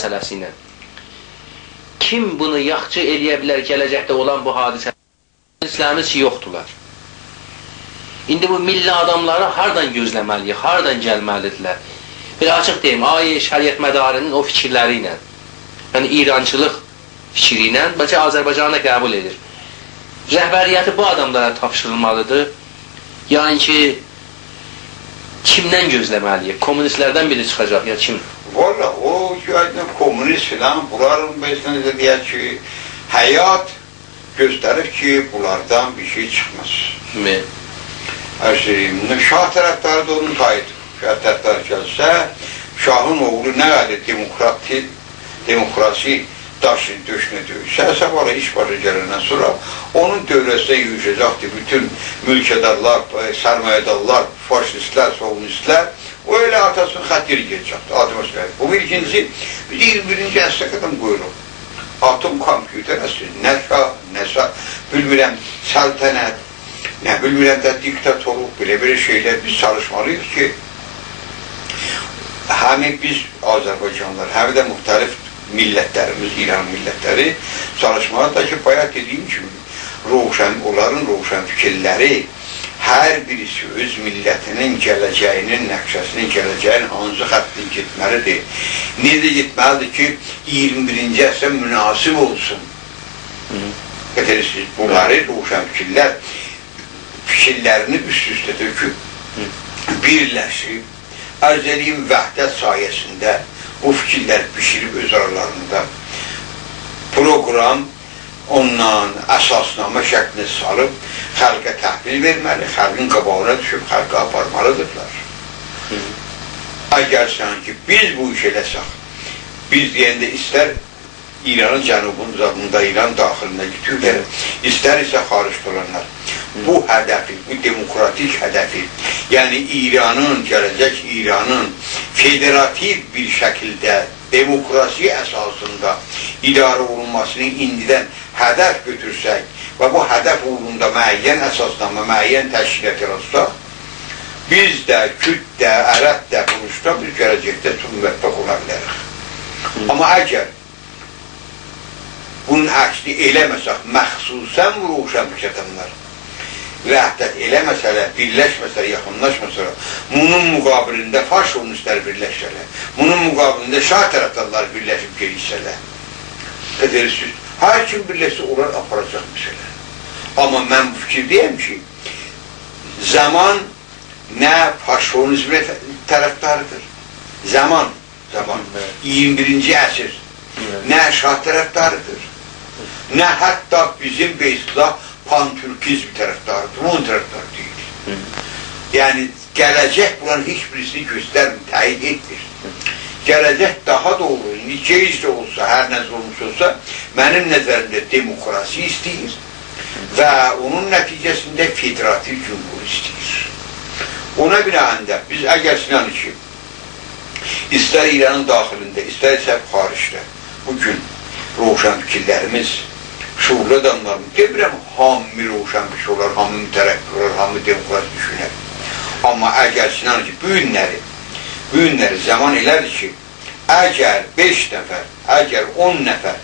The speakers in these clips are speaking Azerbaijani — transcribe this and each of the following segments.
məsələsi ilə. Kim bunu yaxşı eləyə bilər gələcəkdə olan bu hadisə? Müslimlərimiz ki, yoxdular. İndi bu milli adamları hardan gözləməliyik, hardan gəlməlidirlər? Bir açıq deyim, şəriət mədarinin o fikirləri ilə, yəni İrançılıq fikri ilə, bəlkə Azərbaycanı da qəbul edir. Rəhbəriyyəti bu adamlara tapşırılmalıdır. Yəni ki, kimdən gözləməliyik? Kommunistlərdən biri çıxacaq, ya kim? Valla o komünist filan, bunların besinə deyək ki, həyat göstərir ki, bunlardan bir şey çıxmaz. Şah tərəfdarı da onun qayıdır. Şah tərəfdarı gəlsə, şahın oğlu nə qədər demokrasi daşı döşünə döyüşsə, səvara iş başa gələndən sonra onun dövləsinə yürüşəcəkdir bütün mülkədarlar, sərmayədarlar, faşistlər, soğunistlər, o elə atasının xətiri geçəcəkdir, atmosferi. Bu ikinci, 21-ci əsrə qədər buyurur. Atom kompüter əsr, nə şah, nə bilmirəm, səltənət, nə bilmirəm də diktatorluq, belə şeylər biz çalışmalıyıq ki, həmi biz Azərbaycanlılar, həmi də müxtəlif millətlərimiz, İran millətləri çalışmalı da ki, bayaq dediyim kimi, onların roşan fikirləri hər birisi öz millətinin gələcəyinin, nəqşəsinin gələcəyin hansı xəttin getməlidir. Necə getməlidir ki, 21-ci əsrə münasib olsun. Getirirsiniz, bunları roşan fikirlər, fikirlərini üst-üstə töküb, birləşib, ərzəliyim vəhdət sayəsində bu fikirlər pişirib öz aralarında proqram ondan əsasnamə şəklini salıb xalqa təhvil verməli, xalqın qabağına düşüb xalqa aparmalıdırlar. Əgər ki, biz bu iş eləsək, biz deyəndə istər İranın cənubunda, İran daxilində götürürlər, istər isə xaricdə olanlar. Bu hədəfi, bu demokratik hədəfi, yəni İranın, gələcək İranın federativ bir şəkildə demokrasi əsasında idarə olunmasını indidən hədəf götürsək və bu hədəf uğrunda müəyyən əsasnamə, müəyyən təşkilat yaratsaq, biz də, Kürt də, Ərəb də, Rusda bir gələcəkdə müvəffəq ola bilərik. Amma əgər bunun əksini eləməsək, məxsusən vuruşan fikirləmlər, vəhdət eləməsələr, birləşməsələr, yaxınlaşməsələr, bunun müqabilində faşonistlər birləşsələr, bunun müqabilində şah tərəfdarlar birləşib gelişsələr, edirsiniz, hər kim birləşsə, onlar aparacaq məsələ. Amma mən bu fikirdəyəm ki, zaman nə faşonizmə tərəfdarıdır, zaman, 21-ci əsr, nə şah tərəfdarıdır, nə hətta bizim Beytullah pan-türkizm tərəfdarıdır, onun tərəfdarı deyil. Yəni, gələcək bunların heç birisini göstərmir, təyid etmir. Gələcək daha doğru, gec də olsa, hər nəzr olmuş olsa, mənim nəzərimdə demokrasi istəyir və onun nəticəsində federativ cümhur istəyir. Ona binaəndə biz əgər sinanı ki, istər İranın daxilində, istər isə xaricdə, bugün roşan fikirlərimiz, şuurlu adamlarım, demirəm, hamı roşan bir şey olar, hamı mütərəqqi olar, hamı demokrasi düşünər. Amma əgər sinanı ki, bu günləri zaman elədir ki, əgər 5 nəfər, əgər 10 nəfər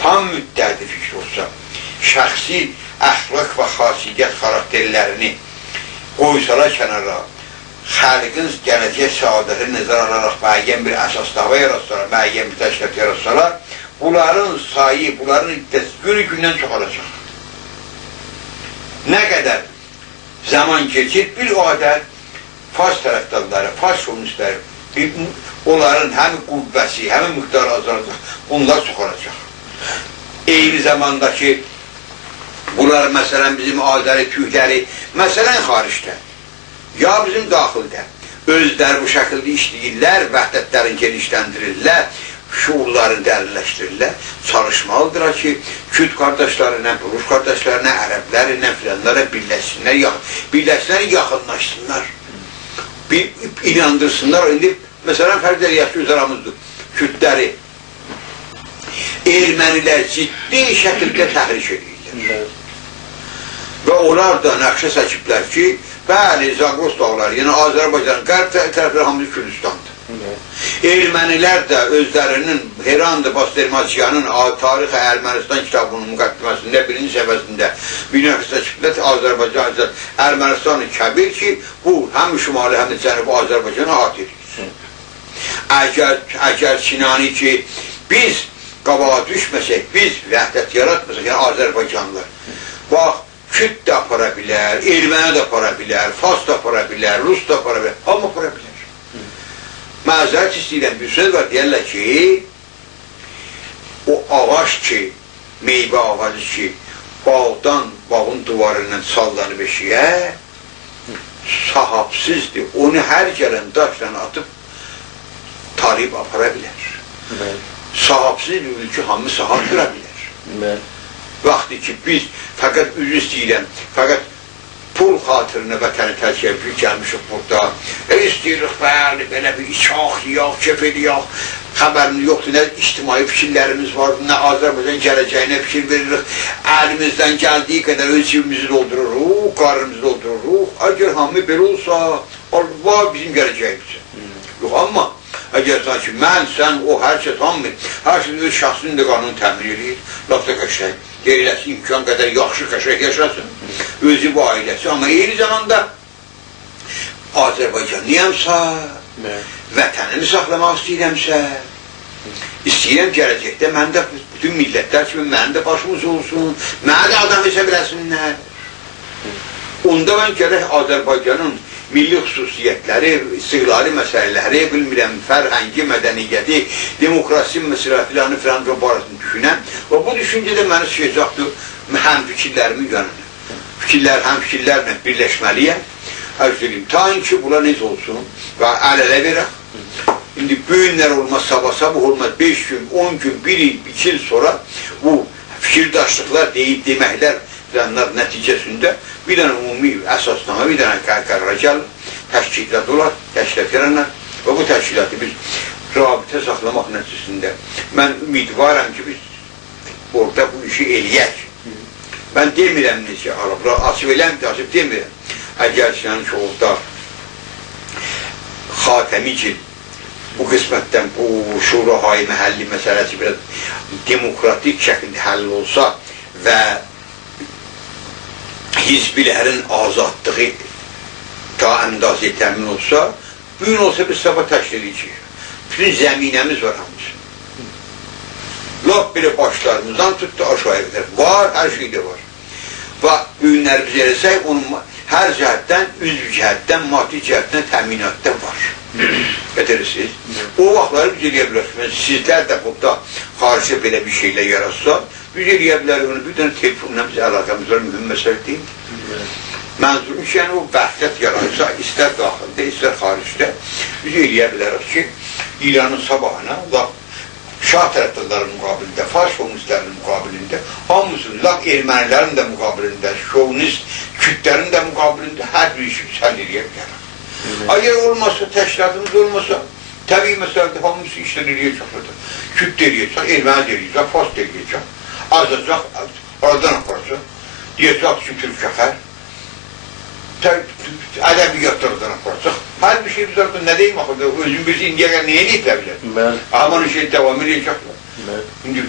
tam müddədi fikir olsa, şəxsi əxlaq və xasiyyət xarakterlərini qoysalar kənara, xalqın gələcək səadəti nəzər alaraq müəyyən bir əsasnamə yaratsalar, müəyyən bir təşkilat yaratsalar, bunların sayı, bunların iddəsi günü-gündən çoxalacaq. Nə qədər zaman keçir, bir o qədər fars tərəfdarları, fars komünistləri, onların həmi qüvvəsi, həmi miqdarı azalacaq, bunlar çoxalacaq. Eyni zamandakı bunlar, məsələn, bizim Azəri, Türkləri, məsələn, xaricdə, ya bizim daxildə özləri bu şəkildə işləyirlər, vəhdətlərini genişləndirirlər, şuurlarını dərinləşdirirlər, çalışmalıdırlar ki, Kürt qardaşlarına, Rus qardaşlarına, ərəblərlə, filanlara birləşsinlər, yaxınlaşsınlar, inandırsınlar. İndi, məsələn, fərqlər yaxşı öz aramızdır, Kürtləri ermənilər ciddi şəkildə təhrik edirlər. Və onlar da nəqşə çəkiblər ki, bəli, Zagros dağları, yəni Azərbaycanın qərb tərəfləri hamısı Kürdistandır. Ermənilər də özlərinin Herandi Basdermaçiyanın Tarixi Ermənistan kitabının müqəddiməsində birinci səfəsində münaqişə çıxdı Azərbaycan Ermənistanı kəbir ki, bu həm Şimali həm də Cənubi Azərbaycana aid edir. Əgər Sinani ki, biz qabağa düşməsək, biz vəhdət yaratmasaq, yəni Azərbaycanlılar, bax, Kürt də apara bilər, Erməni də apara bilər, Fas da apara bilər, Rus da apara bilər, hamı apara bilər. Məzərət istəyirəm, bir söz var, deyərlər ki, o ağaç ki, meyvə ağacı ki, bağdan, bağın duvarından sallanıb eşiyə, sahibsizdir, onu hər gələn daşla atıb talib apara bilər. Sahibsiz bir ülkü hamı sahib dura bilər. Vaxtı ki, biz fəqət üzü istəyirəm, fəqət pul xatirinə vətəni tərk edib gəlmişik burada. İstəyirik, bəli, belə bir içaq, yiyaq, kef ediyaq, xəbərimiz yoxdur, nə ictimai fikirlərimiz vardır, nə Azərbaycan gələcəyinə fikir veririk, əlimizdən gəldiyi qədər öz cibimizi doldururuq, qarnımızı doldururuq. Əgər hamı belə olsa, var bizim gələcəyimizə. Yox, amma əgər sanki mən, sən, o, hər şey hamı, hər şey öz şəxsinin də qanunu təmin edir, lafda qəşək, deyiləsi imkan qədər yaxşı qəşək yaşasın, özü bu ailəsi, amma eyni zamanda Azərbaycanlıyamsa, vətənini saxlamaq istəyirəmsə, istəyirəm gələcəkdə mən də bütün millətlər kimi mənim də başımız olsun, mənə də adam esə biləsinlər. Onda mən gərək Azərbaycanın milli xüsusiyyətləri, istiqlali məsələləri, bilmirəm, fərhəngi, mədəniyyəti, demokrasi məsələ filanı barəsində düşünəm və bu düşüncədə məni sıxacaqdır həm fikirlərimin yanına. Həm fikirlərlə birləşməliyəm. Ərz edeyim, ta ki, bula necə olsun və əl-ələ verək. İndi bu günlər olmaz, sabah olmaz, 5 gün, 10 gün, 1 il, 2 il sonra bu fikirdaşlıqlar deyib deməklər nəticəsində bir dənə ümumi əsasnama, bir dənə qərara gəlir, təşkilat olar, təşkilat yaranlar və bu təşkilatı biz rabitə saxlamaq nəticəsində mən ümidvaram ki, biz orada bu işi eləyək. Mən demirəm necə, açıb eləm, açıb demirəm. Əgər sənin çoğulda xatəmicil bu qismətdən bu şura-hay məhəlli məsələsi biraz demokratik şəkildə həll olsa və hizbilərin azadlığı ta əndazə təmin olsa, bu gün olsa biz sabah təşkil edəcəyik. Bütün zəminəmiz var hamısı. Lap belə başlarımızdan tutdu aşağıya qədər. Var, hər şey də var. Və bu günləri biz eləsək, onun hər cəhətdən, üzv cəhətdən, maddi cəhətdən, təminatdan var. Gətirirsiniz. O vaxtları biz eləyə bilərsiniz. Sizlər də burada xaricdə belə bir şeylə yaratsa, biz eləyə bilərik, bir dənə telefonla biz əlaqəmiz var, mühüm məsələ deyil. Mənzurum ki, yəni o vəhdət yaranırsa, istər daxildə, istər xaricdə, biz eləyə bilərik ki, İranın sabahına, Şah tərəfdarların müqabilində, Fars şovnistlərinin müqabilində, hamısının, ermənilərin də müqabilində, şovnist, Kürdlərin də müqabilində hər bir işi sən eləyə bilərik. Əgər olmazsa, təşkilatımız olmasa, təbii məsələdə hamısı işlər eləyəcək. Kürt eləyəcək, erməni eləyəcək, Fars eləyəcək, azacaq, aradan aparacaq, deyəcək ki, Türk şəxər, ədəbiyyatlardan aparacaq. Hər bir şey biz orada nə deyim axıda, özün birisi indiyə qədər nəyə deyiblə bilər? Amanın şey devam edəcəklər. İndi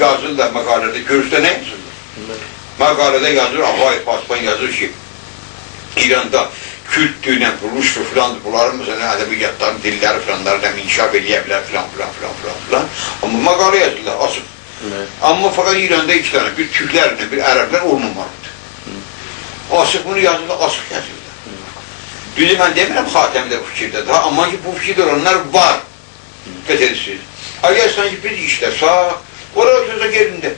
yazırlar məqalədə, görürsə nə yazırlar? Məqalədə yazır, Ağay Paspan yazır ki, İranda Kürt düyünə quruluşdur filandır, bunların məsələn ədəbiyyatların, dilləri filanları inkişaf eləyə bilər filan. Amma məqalə yazırlar, açıq. Amma fakat İranda 2 tane, bir Türklərlə, bir Ərəblər olmamalıdır. Açıq bunu yazırlar, açıq yazırlar. Düzü mən demirəm xatəmdə bu fikirdədir, amma ki bu fikirdə olanlar var. Qətəlisiniz. Əgər sanki biz işləsək, oraya sözə yerində.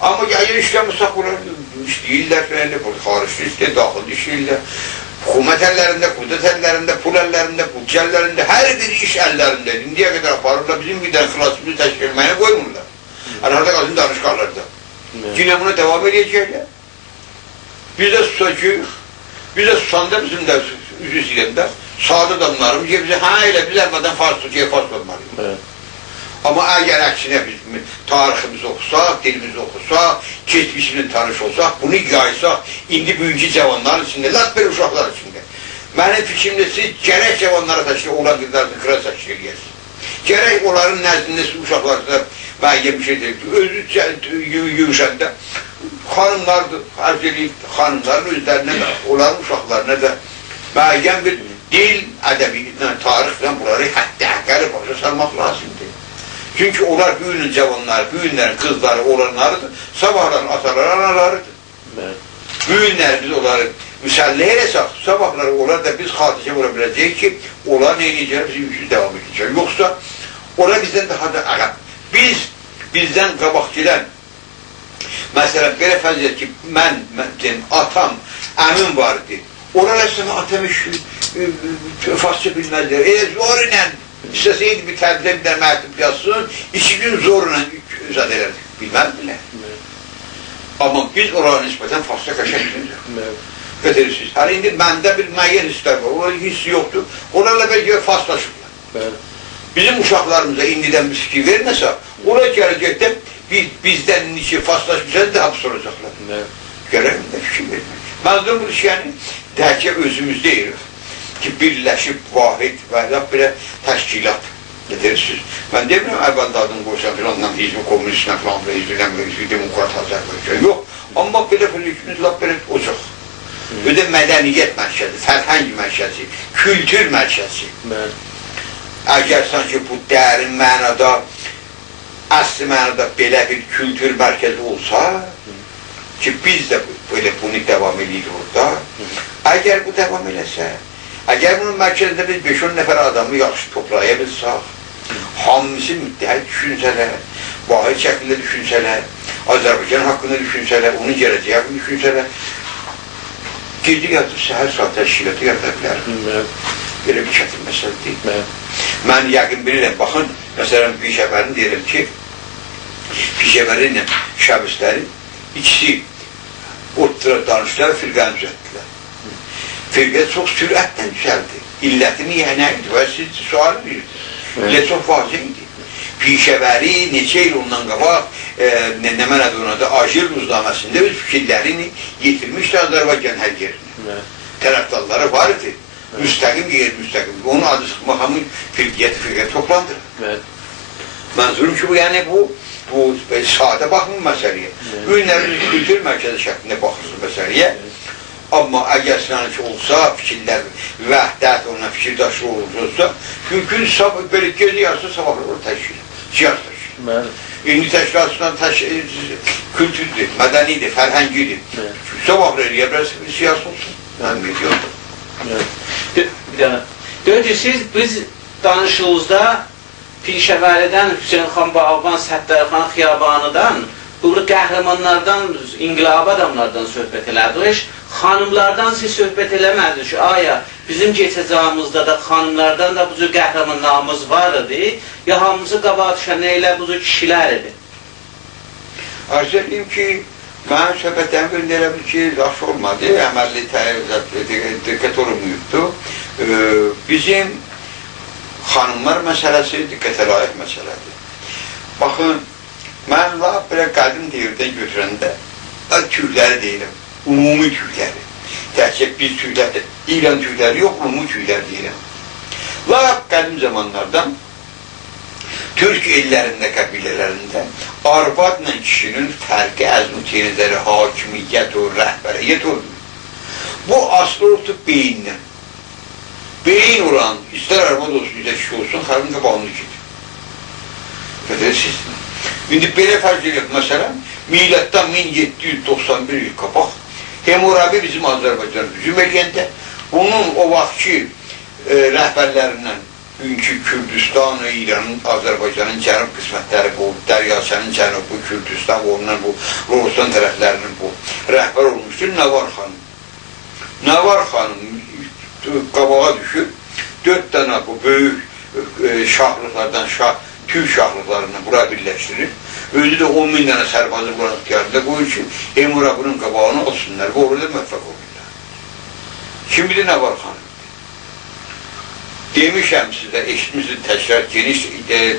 Amma ki, əgər işləməsək, oraya işləyirlər, xaricdə işləyirlər, daxildə işləyirlər. Hükümət əllərində, qudret əllərində, pul əllərində, budcə əllərində, hər bir iş əllərində. İndiyə qədər aparırlar, bizim bir dənə xilasımızı təşkil etməyinə qoymurlar. Harada qalsın danışqarlarda. Yine buna devam edəcəklər. Biz də susacağıq. Biz də susanda bizim də üzü silində sadə adamlarım ki, bize elə biz əvvəldən Fars Türkiyə Fars olmalıyıq. Amma əgər əksinə biz tariximizi oxusaq, dilimizi oxusaq, keçmişini tanış olsaq, bunu yaysaq, indi bugünkü cavanlar içində, lət belə uşaqlar içində. Mənim fikrimdə siz gərək cavanlara təşkil olan qızlarını kıra təşkil edərsiniz. Gərək onların nəzdində uşaqlar müəyyən bir şey deyil. Özü yürüşəndə xanımlardır, arz edib, xanımların özlərinə də, onların uşaqlarına da müəyyən bir dil, ədəbi, tarixlə bunları hətta-həqqəli başa salmaq lazımdır. Çünki onlar büyünün cavanları, büyünlərin qızları olanlarıdır, sabahların ataları, analarıdır. Büyünlərimiz onları müsəlləh eləsək, sabahları onlar da biz xatircə vura biləcəyik ki, onlar nə edəcək, bizim üçün devam edəcək. Yoxsa, onlar bizdən daha da əqəb. Bizdən qabaq gələn, məsələn, belə fərz edək ki, mən, atam, əmim var idi. Onlar əslində atam farsça bilməzlər. Zor ilə, istəsəydi bir təbliğ bir dənə məktub yazsın, 2 gün zorla zad elərdik. Bilməzdilər. Amma biz oraya nisbətən farsça qəşəkdir. Götürürsünüz. Hələ indi məndə bir müəyyən hisslər var, onların hissi yoxdur. Onlarla bəlkə farslaşırlar. Bizim uşaqlarımıza indidən bir fikir verməsə, oraya gələcəkdə bizdən indi ki, farslaşmışsa da hapis olacaqlar. Görəmində fikir vermək. Məzlum bu işəni dəhkə özümüz deyirik ki, birləşib, vahid və belə təşkilat edirsiniz. Mən demirəm, əvvəldə adını qoysan filandan, hizmi komünistlə filan, hizmi demokrat Azərbaycan. Yox, amma belə filikimiz laf belə ocaq. Ödə mədəniyyət mərkəzi, fərhəng mərkəzi, kültür mərkəzi. Əgər sanki bu dərin mənada, əsli mənada belə bir kültür mərkəzi olsa, ki biz də belə bunu devam edirik orada, əgər bu devam eləsə, əgər bunun mərkəzində biz 5-10 nəfər adamı yaxşı toplaya bilsək, hamısı müddəl düşünsələr, vahid şəklində düşünsələr, Azərbaycan haqqında düşünsələr, onun gələcəyi haqqında düşünsələr, gecə yatıb səhər saat təşkilatı yarada bilər. Belə bir çətin məsələ deyil. Mən yəqin bilirəm, baxın, məsələn, Pişəvərini deyirəm ki, Pişəvəri ilə şəbisləri ikisi oturur danışdılar, firqəni düzəltdilər. Firqə çox sürətlə düzəldi. İllətini yənəydi və siz sual verirdiniz. İllət çox vazih idi. Pişəvəri neçə il ondan qabaq, nə mənədir ona da, Ajil Ruznaməsində öz fikirlərini yetirmişdi Azərbaycan hər yerinə. Tərəfdarları var idi. Müstəqim yer, müstəqim. Onun adı sıxmaq hamı firqə toplandırır. Mənzurum ki, bu sadə baxın məsələyə. Günlərimiz kültür mərkəzi şəklində baxırsın məsələyə. Amma əgər sənəki olsa, fikirlər, vəhdət, onunla fikirdaşı olursa, gün belə gezi yarısı sabahlar olur təşkil, siyasi təşkil. İndi təşkilatından kültürdür, mədənidir, fərhəngidir. Sabahlar eləyə bilərsə, siyasi olsun. Mən biliyorum. Deyir ki, biz danışığımızda Pişəvəridən, Hüseyin xan Bağban, Səttərxan Xiyabanıdan, bu qəhrəmanlardan, inqilab adamlardan söhbət elədik. Xanımlardan siz söhbət eləmədiniz ki, aya bizim keçəcəyimizdə də xanımlardan da bu cür qəhrəmanlarımız var idi, ya hamısı qabağa düşənə elə bu cür kişilər idi? Arz edeyim ki, mənim söhbətlərim göründə elə bil ki, yaxşı olmadı, əməlli diqqət olunmuyubdu. Bizim xanımlar məsələsi diqqətə layiq məsələdir. Baxın, mən belə qədim devirdən götürəndə tüyləri deyirəm, umumi tüyləri. Təhkə biz tüyləri, İran tüyləri yox, umumi tüyləri deyirəm. Lap qədim zamanlardan Türk ellərində, qəbilələrində arvadla kişinin fərqi əzmütiyinələri, hakimiyyət o, rəhbəriyyət olmuyor. Bu aslı oldu beyindən. Beyin olan, istər arvad olsun, istər kişi olsun, xanım qabağını gedir. Fədərsiniz. İndi belə fərq edək, məsələn, milətdən 1791 il qabaq Hammurabi bizim Azərbaycan hücum eləyəndə, onun o vaxtki rəhbərlərindən bugünkü Kürdistan, İranın, Azərbaycanın cənub qismətləri bu, Dəryasənin cənubu, Kürdistan, ondan bu, Rostan tərəflərinin bu rəhbər olmuşdur Nəvar xanım. Nəvar xanım qabağa düşür, 4 dənə bu böyük şahlıqlardan Türk şahlıqlarını bura birləşdirir. Özü də 10.000 dənə sərbazı bura ixtiyarında qoyur ki, Hammurabinin qabağını olsunlar və orada müvəffəq olurlar. Kim bilir Nəvar xanım? Demişəm sizə, eşitmişsiniz təkrar, geniş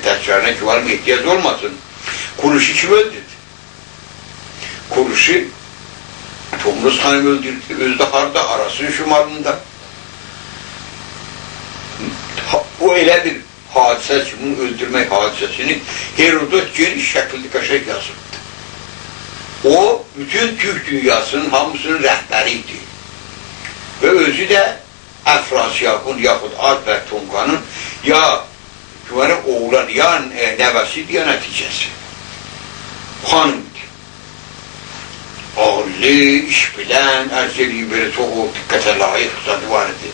təkrarına ki, varım ehtiyac olmasın. Kuruşu kim öldürdü? Kuruşu Tomruz xanım öldürdü, özü də harada, Arasın şumarında. O elə bir hadisə kimi öldürmək hadisəsini Herodot geniş şəkildə qəşəng yazıbdır. O, bütün Türk dünyasının hamısının rəhbəri idi. Və özü də Əfrasiyabın, yaxud Albert Tonqanın ya oğlan, ya nəvəsidir, ya nəticəsi. Xanımdır. Ağırlı, iş bilən, ərz eləyib, belə çox o diqqətə layiq zadı var idi.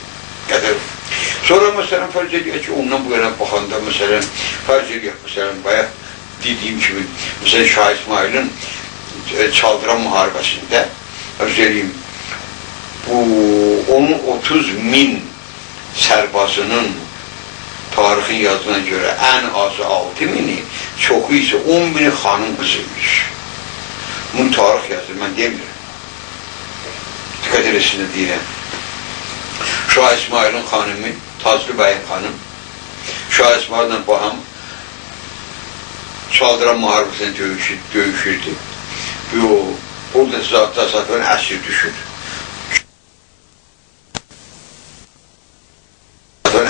Sonra məsələn, fərz edək ki, ondan bu yana baxanda, məsələn, fərz edək, məsələn, bayaq dediyim kimi, məsələn, Şah İsmailin Çaldıran müharibəsində, fərz edəyim, bu, onun 30.000 sərbazının tarixin yazına görə ən azı 6.000-i, çoxu isə 10.000-i xanım qızıymış. Bunun tarix yazır, mən demirəm. Dikkat edəsində deyirəm. Şah İsmailin xanımı, Taclı bəyin xanım, Şah İsmail'lə Baham Çaldıran müharibəsində döyüşürdü. Burada təsadüfən əsir düşür.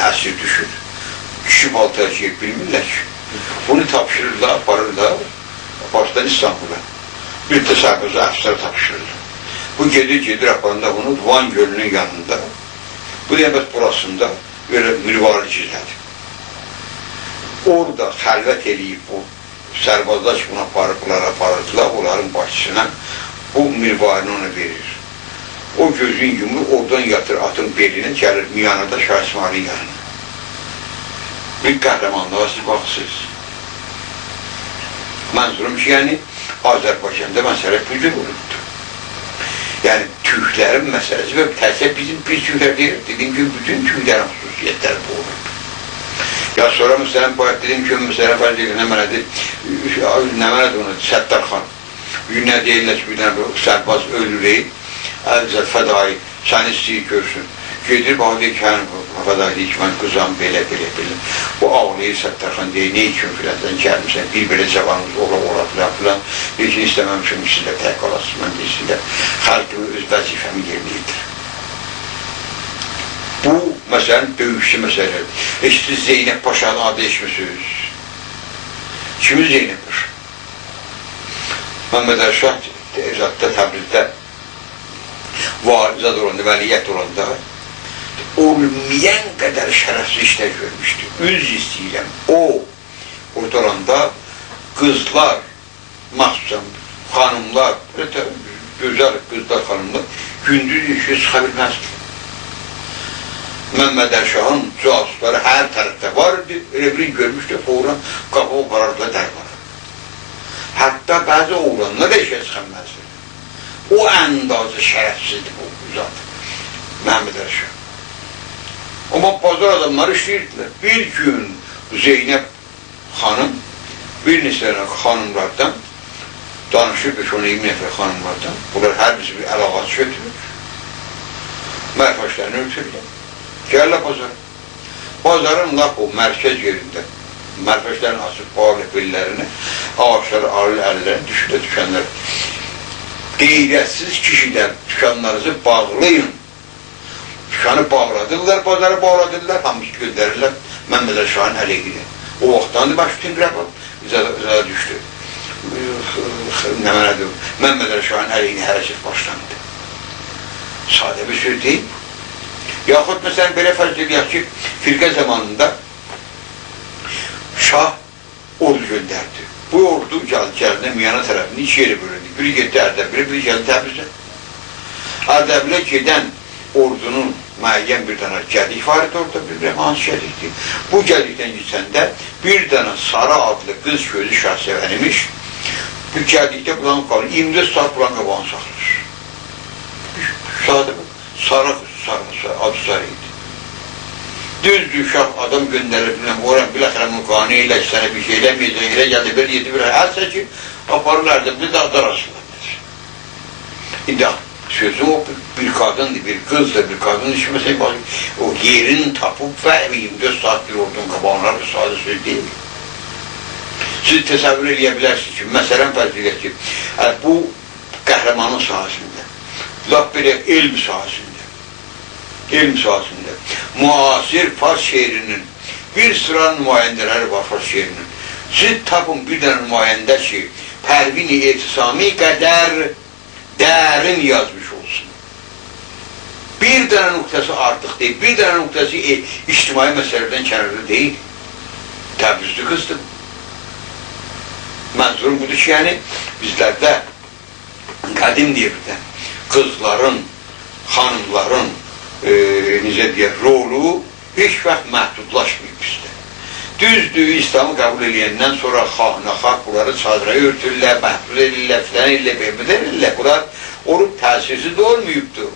Əsir düşür. Kişi baltaya şey bilmirlər ki. Bunu tapşırırlar, aparırlar. Başdan İstanbul'a. Bir təsəbbüzü əfsara tapşırırlar. Bu gedir aparında bunu Van Gölü'nün yanında. Bu demək burasında böyle mirvarı gizlədi. Orada xəlvət eləyib bu sərbazlar ki bunu aparırdılar. Onların başçısına bu mirvarını ona verir. O gözün yumur, oradan yatır atın beline, gəlir miyanada Şah İsmail'in yanına. Bir qəhrəmanlığa siz baxsınız. Mənzurum ki, yəni Azərbaycanda məsələ bu cür olubdur. Yəni Türklərin məsələsi və təsir bizim bir Türklər deyir. Dediyim ki, bütün Türklərin xüsusiyyətləri bu olub. Ya sonra məsələn, bayaq dedim ki, məsələn, nə mənədir ona, Səttar xan. Günlər deyirlər ki, bir dənə sərbaz ölür, Əzəl fədai, səni istəyir görsün. Gedir, bax, deyir ki, fədai deyir ki, mən qızam, belə. Bu ağlayır Səttarxan deyir, ne üçün filədən gəlmişsən, bir belə cavanımız ola filan. Deyir ki, istəməmişim, sizlə tək qalasın, mən deyir, sizlə xalqı öz vəzifəmi yeriniydir. Bu, məsələn, döyüşçü məsələdir. Siz Zeynəb Paşanın adı eşmişsiniz. Kimi Zeynəb Paşa? Məhəmməd Ərşad, Əcadda, Təbrizdə varizad olanda, vəliyyət olanda olmayan qədər şərəfsiz işlər görmüşdü. Üz istəyirəm. O, orada olanda qızlar, mahsusan xanımlar, gözəl qızlar, xanımlar gündüz işə çıxa bilməzdi. Məhəmməd Ərşahın casusları hər tərəfdə var idi. Elə birini görmüşdü, fauran qapı aparardılar dərmana. Hətta bəzi oğlanlar da işə çıxa bilməzdi. O əndazı şərəfsizdir bu zat. Məhəmməd Ərşah. Amma bazar adamları işləyirdilər. Bir gün Zeynəb xanım bir neçə xanımlardan danışır 5-10-20 nəfər xanımlardan. Bunlar hər birisi bir əlaqat götürür. Mərfəşlərini ötürürlər. Gəlirlər bazara. Bazarın lap o mərkəz yerində mərfəşlərini asıb bağlı bellərini, ağaçları arlı əllərini düşürlər, düşənlər. Qeyrətsiz kişilər dükanlarınızı bağlayın. Dükanı bağladırlar, bazarı bağladırlar, hamısı göndərirlər Məhəmməd Ərşahın əleyhinə. O vaxtdan da bütün rəqam izada düşdü. Nə mənədir? Məhəmməd Ərşahın əleyhinə hərəkət başlandı. Sadə bir söz deyil. Yaxud məsələn belə fərz edək ki, firqə zamanında Şah ordu göndərdi. Bu ordu gəldi Miyana tərəfini iki yeri bölündü. Biri getdi Ərdəbilə, biri gəldi Təbrizə. Ərdəbilə gedən ordunun müəyyən bir dənə gədik var idi orada, bir hansı gədikdir. Bu gədikdən geçəndə bir dənə Sarı adlı qız gözü şahsevən imiş. Bu gədikdə bulan qalır, 24 saat bulan qabağını saxlayır. Sadə bu, Sarı adı Sarı idi. Düzdür, uşaq adam göndərir, oran biləxərəm qanı ilə sənə bir şey eləməyəcək, elə gəldi, bir yedi bir hərsə ki, aparır Ərdəbilə dağlar arasındadır. İndi sözüm o bir qadındır, bir qızdır, bir qadın işməsək, o yerini tapıb və 24 saat bir ordun qabağına sadə söz deyil. Siz təsəvvür edə bilərsiniz ki, məsələn fərz edək ki, bu qəhrəmanın sahəsində, lap belə elm sahəsində, müasir Fars şeirinin bir sıra nümayəndələri var Fars yerinin. Siz tapın bir dənə nümayəndə ki, Pərvin-i Etisami qədər dərin yazmış olsun. Bir dənə nöqtəsi artıq deyil, bir dənə nöqtəsi ictimai məsələlərdən kənarda deyil. Təbrizli qızdır. Mənzurum budur ki, yəni bizlərdə qədim devirdə qızların, xanımların necə deyək, rolu heç vaxt məhdudlaşmayıb bizdə. Düzdür, İslamı qəbul edəndən sonra xah-naxaq bunları çadıra örtürlər, məhdud edirlər, filan edirlər, bunlar olub təsirsiz də olmayıbdır.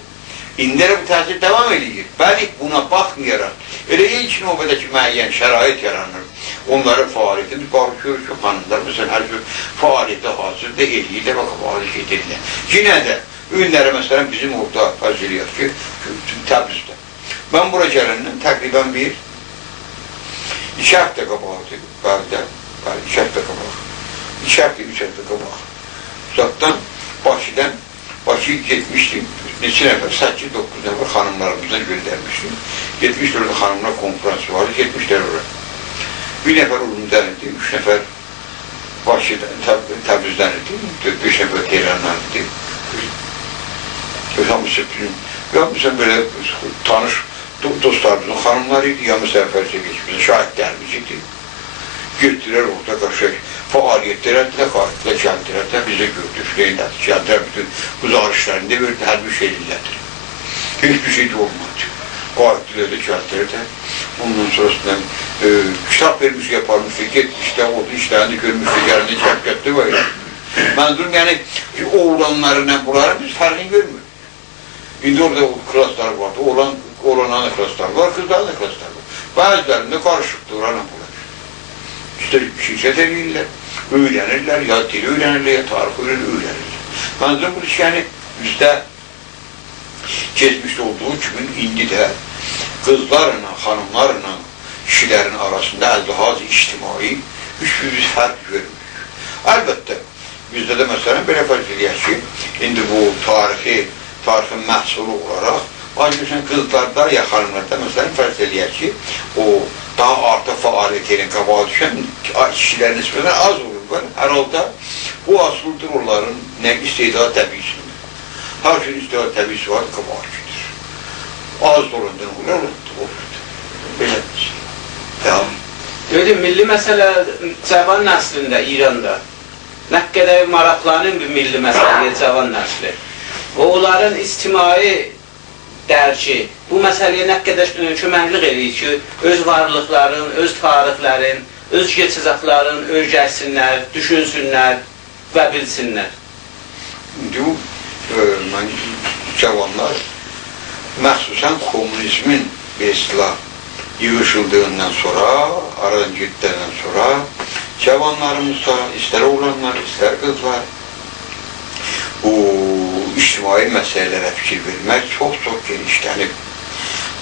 İndi bu təsir devam edir. Bəli, buna baxmayaraq, elə ilk növbədəki müəyyən şərait yaranır. Onların fəaliyyətini qarışıyoruz ki, xanımlar, məsələn, hər gün fəaliyyətə hazırda eləyirlər və fəaliyyət edirlər. Yenə də, ünləri məsələn bizim orada fəziliyyət ki, Təbrizdə. Mən bura gələndən təqribən 2 həftə qabaqdır, bəli, 2 həftə qabaq. 2 həftə, 3 həftə qabaq. Uzaqdan, Bakıya getmişdim. Neçə nəfər, 8-9 nəfər xanımlarımızdan göndərmişdim. 70 orada xanımlar konferansı var, 70'lər orada. Bir nəfər Ulumdan idi, 3 nəfər Bakıdan, Təbrizdən idi, 5 nəfər Tehrandan idi. Hamısı bizim, ya məsələn belə tanış dostlarımızın xanımları idi, ya məsələn fərsə geçmişin şahidlərimiz idi. Getdilər orada qarşıya, fəaliyyətlər etdilər, qayıtdılar, gəldilər də bizə gördüklər, gəldilər bütün quzarışlarında verdi, hər bir şey ellədir. Hiçbir şey de olmadı. Qayıtdılar da, gəldilər də. Ondan sonrasından kitap vermiş yaparmışdı, getmişdə, o işlərini görmüşdü, gəlində kəpkətli var. Mənzurum, yəni oğlanlarla bunları biz fərqini görmürük. İndi orada klaslar vardı, oğlanların da klasları var, kızların da klasları var. Bəzilərində qarışıqdır, oranla bunlar. İşte şirkət edirlər, öyrənirlər, ya dil öyrənirlər, ya tarix öyrənirlər. Mənzurum, bu iş yəni bizdə geçmiş olduğu kimi indi də qızlarla, xanımlarla kişilərin arasında əldihaz-ı ictimai hiçbir fərq görmür. Əlbəttə, bizdə də məsələn belə fərq eləyək ki, indi bu tarixin məhsulu olaraq, ancaq qızlarda ya xanımlarda məsələn fərq eləyək ki, o daha artıq fəaliyyət edən, qabağa düşən kişilərin nisbətən az olur. Hər halda bu asıldır onların nə istedad təbiisinin. Hər şeyin istedad təbiisi var, qabağa gedir. Az dolandan olur. Belədir. Devam. Dedim, milli məsələ cavan nəslində, İranda nə qədər maraqlanın bir milli məsələyə cavan nəsli. Onların ictimai dərki bu məsələyə nə qədər köməklik edir ki, öz varlıqların, öz tarixlərin, öz keçəcəklərin öyrəşsinlər, düşünsünlər və bilsinlər. İndi bu cavanlar məxsusən komünizmin besla yığışıldığından sonra, aradan getdikdən sonra cavanlarımızda, istər oğlanlar, istər qızlar bu ictimai məsələlərə fikir vermək çox genişlənib.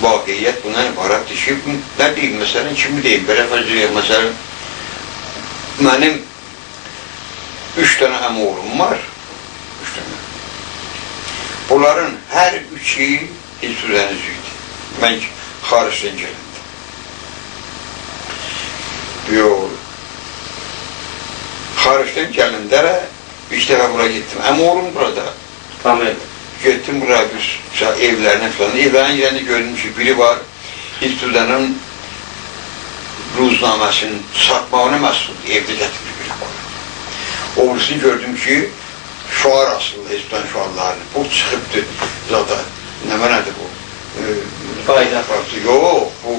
Vaqiyyət buna ibarətdir ki, nə deyim, məsələn, kimi deyim, belə fəziləyək, məsələn, mənim 3 dənə əmoğlum var, 3 dənə. Bunların hər üçü İlsüzəniz idi. Mən xaricdən gələndə. Yox. Xaricdən gələndə bir dəfə bura getdim. Əmoğlum burada. Tamam. Getdim buraya bir evlərinə falan. Evlərin yerində gördüm ki, biri var, İlsüzənin ruznaməsinin satmağına məsuldur. Evdə gətirmiş biri var. Oğlusunu gördüm ki, şuar asıldı, Hizbdən şuarlarını. Bu çıxıbdır zada. Nə mənədir bu? Fayda. Yox, bu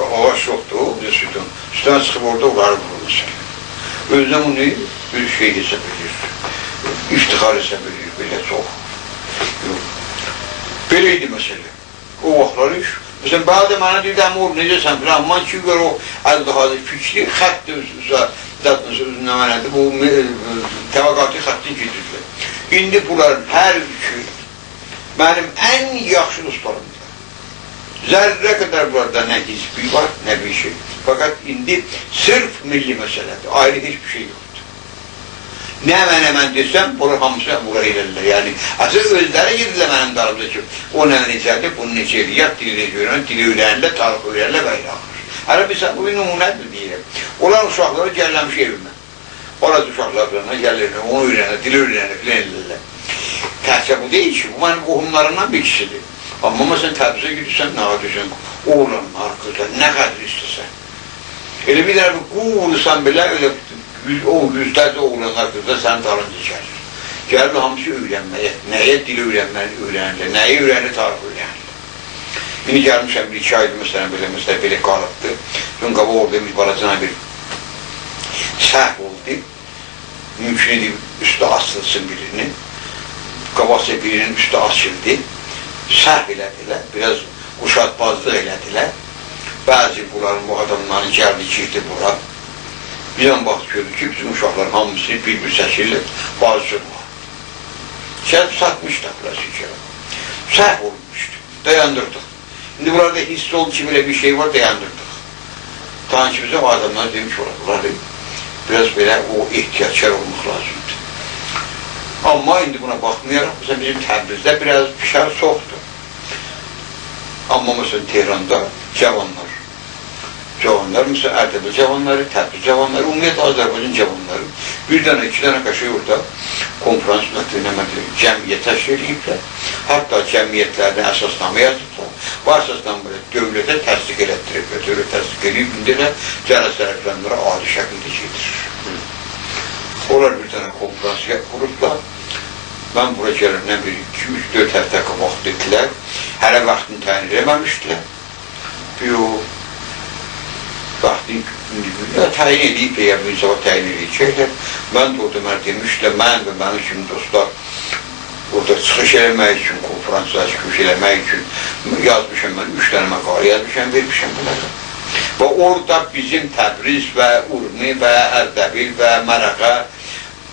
ağaç yoxdur, bizə sütun. Üstünə çıxıb orada onları vurulur. Özdən bunu bir şey hesab edir. İftixar hesab edir, belə çox. Belə idi məsələ. O vaxtlar iş. Məsələn, bəzi mənə deyir, əmur, necəsən filan, amma ki, gör o əldihazı fikri, xəttdir, nə mənədir, bu təvəqqatı xəttin gedirlər. İndi bunların hər üçü mənim ən yaxşı dostlarımdır. Zərrə qədər burada nə hizbi var, nə bir şey. Fakat indi sırf milli məsələdir, ayrı hiçbir şey yoxdur. Nə mən desəm, bunu hamısı bura elərlər. Yəni, əsas özləri gedirlər mənim darımda ki, o nə necədir, bunu necə edir, yat dili görən, dili öyrənirlər, tarix öyrənirlər və ilə axır. Hələ biz bu bir nümunədir deyirəm. Olan uşaqlara gəlləmiş evimə. Orada uşaqlarına gəlir, onu öyrənir, dil öyrənir, filan edirlər. Təhcə bu deyil ki, bu mənim qohumlarımdan bir kişidir. Amma məsələn, Təbrizə gidirsən, nə edirsən, oğlanlar, qızlar, nə qədər istəsən. Elə bir dənə quvursan belə, o yüzlərcə oğlanlar, qızlar sənin dalınca gəlir. Gəlir hamısı öyrənməyə, nəyə dil öyrənirlər, nəyə öyrənir, tarix öyrənirlər. İndi gəlmişəm, bir-iki aydır məsələn, belə qalıbdır. Dün qaba orada bir balacana bir səhv oldu. Mümkün edib üstü asılsın birinin. Qabaqsa birinin üstü açıldı. Səhv elədilər, biraz uşaqbazlıq elədilər. Bəzi bunların, bu adamların gəldi, girdi bura. Bir an vaxt gördük ki, bizim uşaqların hamısı bir-bir çəkirlər, bazı var. Gəlib satmışlar burası içeri. Səhv olmuşdu, dayandırdıq. İndi burada hiss oldu ki, belə bir şey var, dayandırdıq. Ta ki bizim adamlar demiş olar, biraz belə o ehtiyatkar olmaq lazımdır. Amma indi buna baxmayaraq, mesela bizim Təbrizdə biraz pişər soxdur. Amma mesela Tehranda cavanlar, mesela Ərdəbil cavanları, Təbriz cavanları, ümumiyyətlə Azərbaycan cavanları bir dənə, iki dənə qaşıq orada konferans məktəbinə cəmiyyət təşkil ediblər. Hətta cəmiyyətlərdən əsasnamə yazıblar. Bu əsasnamə dövlətə təsdiq elətdirib, dövlət təsdiq edib, indi də cənəsərəflənlərə adi şəkildə gedirir. Onlar bir dənə konferans qurublar. Mən bura gələndən bir 2-3-4 həftə vaxt dedilər. Hələ vaxtını təyin eləməmişdilər. Yox. Vaxtını təyin edib, bir sabah təyin edəcəklər. Mən də orada mənə demişlər, mən və mənim kimi dostlar orada çıxış eləmək üçün, konferanslar çıxış eləmək üçün yazmışam, mən 3 dənə məqalə yazmışam, vermişəm bunlara. Və orada bizim Təbriz və Urmi və Ərdəbil və Mərəqə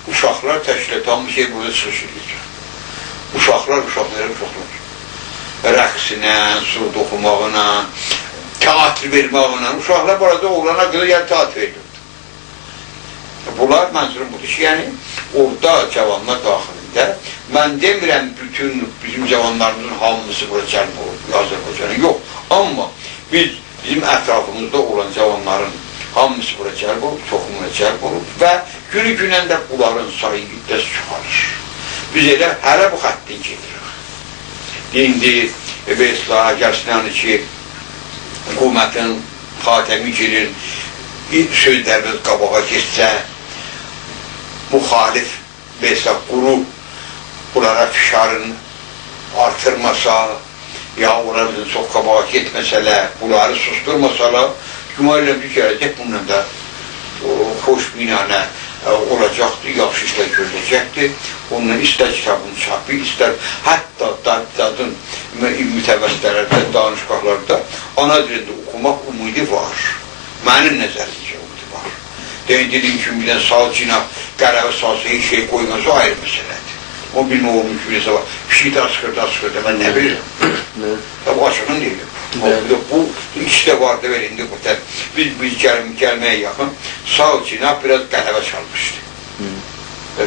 uşaqlar təşkilatı hamı şey burada çıxış edəcək. Uşaqlar. Rəqsinə, surd oxumağına, teatr vermağına, uşaqlar burada oğlana qədər yer teatr verirdi. Bunlar mənsurum budur ki, yəni orada cavanlar daxilində, mən demirəm bütün bizim cavanlarımızın hamısı bura cəlb olub, Azərbaycanı, yox. Amma bizim ətrafımızda olan cavanların hamısı bura cəlb olub, çoxumuna cəlb olub və günü-günən də bunların sayı iddiası çoxalır. Biz elə hələ bu xəttin gedirik. İndi Vesla, gəlsinəni ki, hökumətin xatəmi girir, sözlərimiz qabağa geçsə, müxalif Vesla qrup bunlara fişarın artırmasa, ya onların çox qabağa getməsələr, bunları susturmasalar, güman edirəm ki, gələcək bununla da xoş binanə olacaqdır, yaxşı işlər görüləcəkdir. Onunla istər kitabın çapı, istər hətta dadın mütəvəssitələrdə, danışqaqlarda ana dilində oxumaq umudi var. Mənim nəzərimcə umudi var. Dediyim kimi, bir dənə sal cinah, qələbə salsa, heç şey qoyması ayrı məsələdir. O bilmə olmuş bir sabah, bir şey də asqırdı, mən nə bilirəm? Tabi açığın deyiləm. Bu işte vardı verindi bu tər. Biz gəlməyə yaxın sağ cinah biraz qələbə çalmışdı.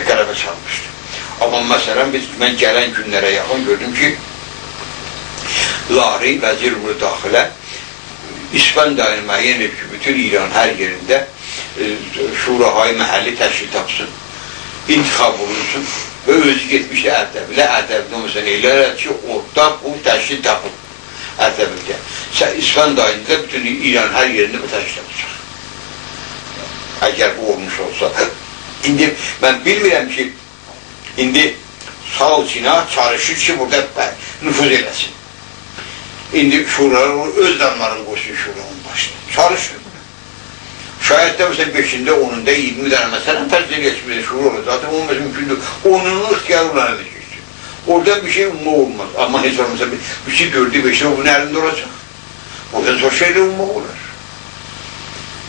Qələbə çalmışdı. Amma məsələn mən gələn günlərə yaxın gördüm ki Lari, vəzir umur daxilə İspandiyayı müəyyən edib ki, bütün İran hər yerində şurahay məhəlli təşkil tapsın, intiqab olunsun və özü getmişdi Ərdəbilə. Ərdəbilə məsələn elələr ki, orada bu təşkil tapıb Ərdəbildə. İspandiyayında bütün İran hər yerində bu təşkil tapacaq. Əgər bu olmuş olsa. İndi mən bilmirəm ki, indi sağ cinah çalışır ki, burada nüfuz eləsin. İndi şuralar öz damlarını qoysun şuranın başına. Çalışır buna. Şayət də məsələn 5-də, 10-da, 20 dənə məsələn təsdir geçməyəcək şura olur. Zaten onun məsələn mümkündür. Onun ixtiyarı ulan edəcəkdir. Oradan bir şey umma olmaz. Amma heç olmasa bir şey 4-də, 5-də o bunun əlində olacaq. Oradan sonra şeylə umma olur.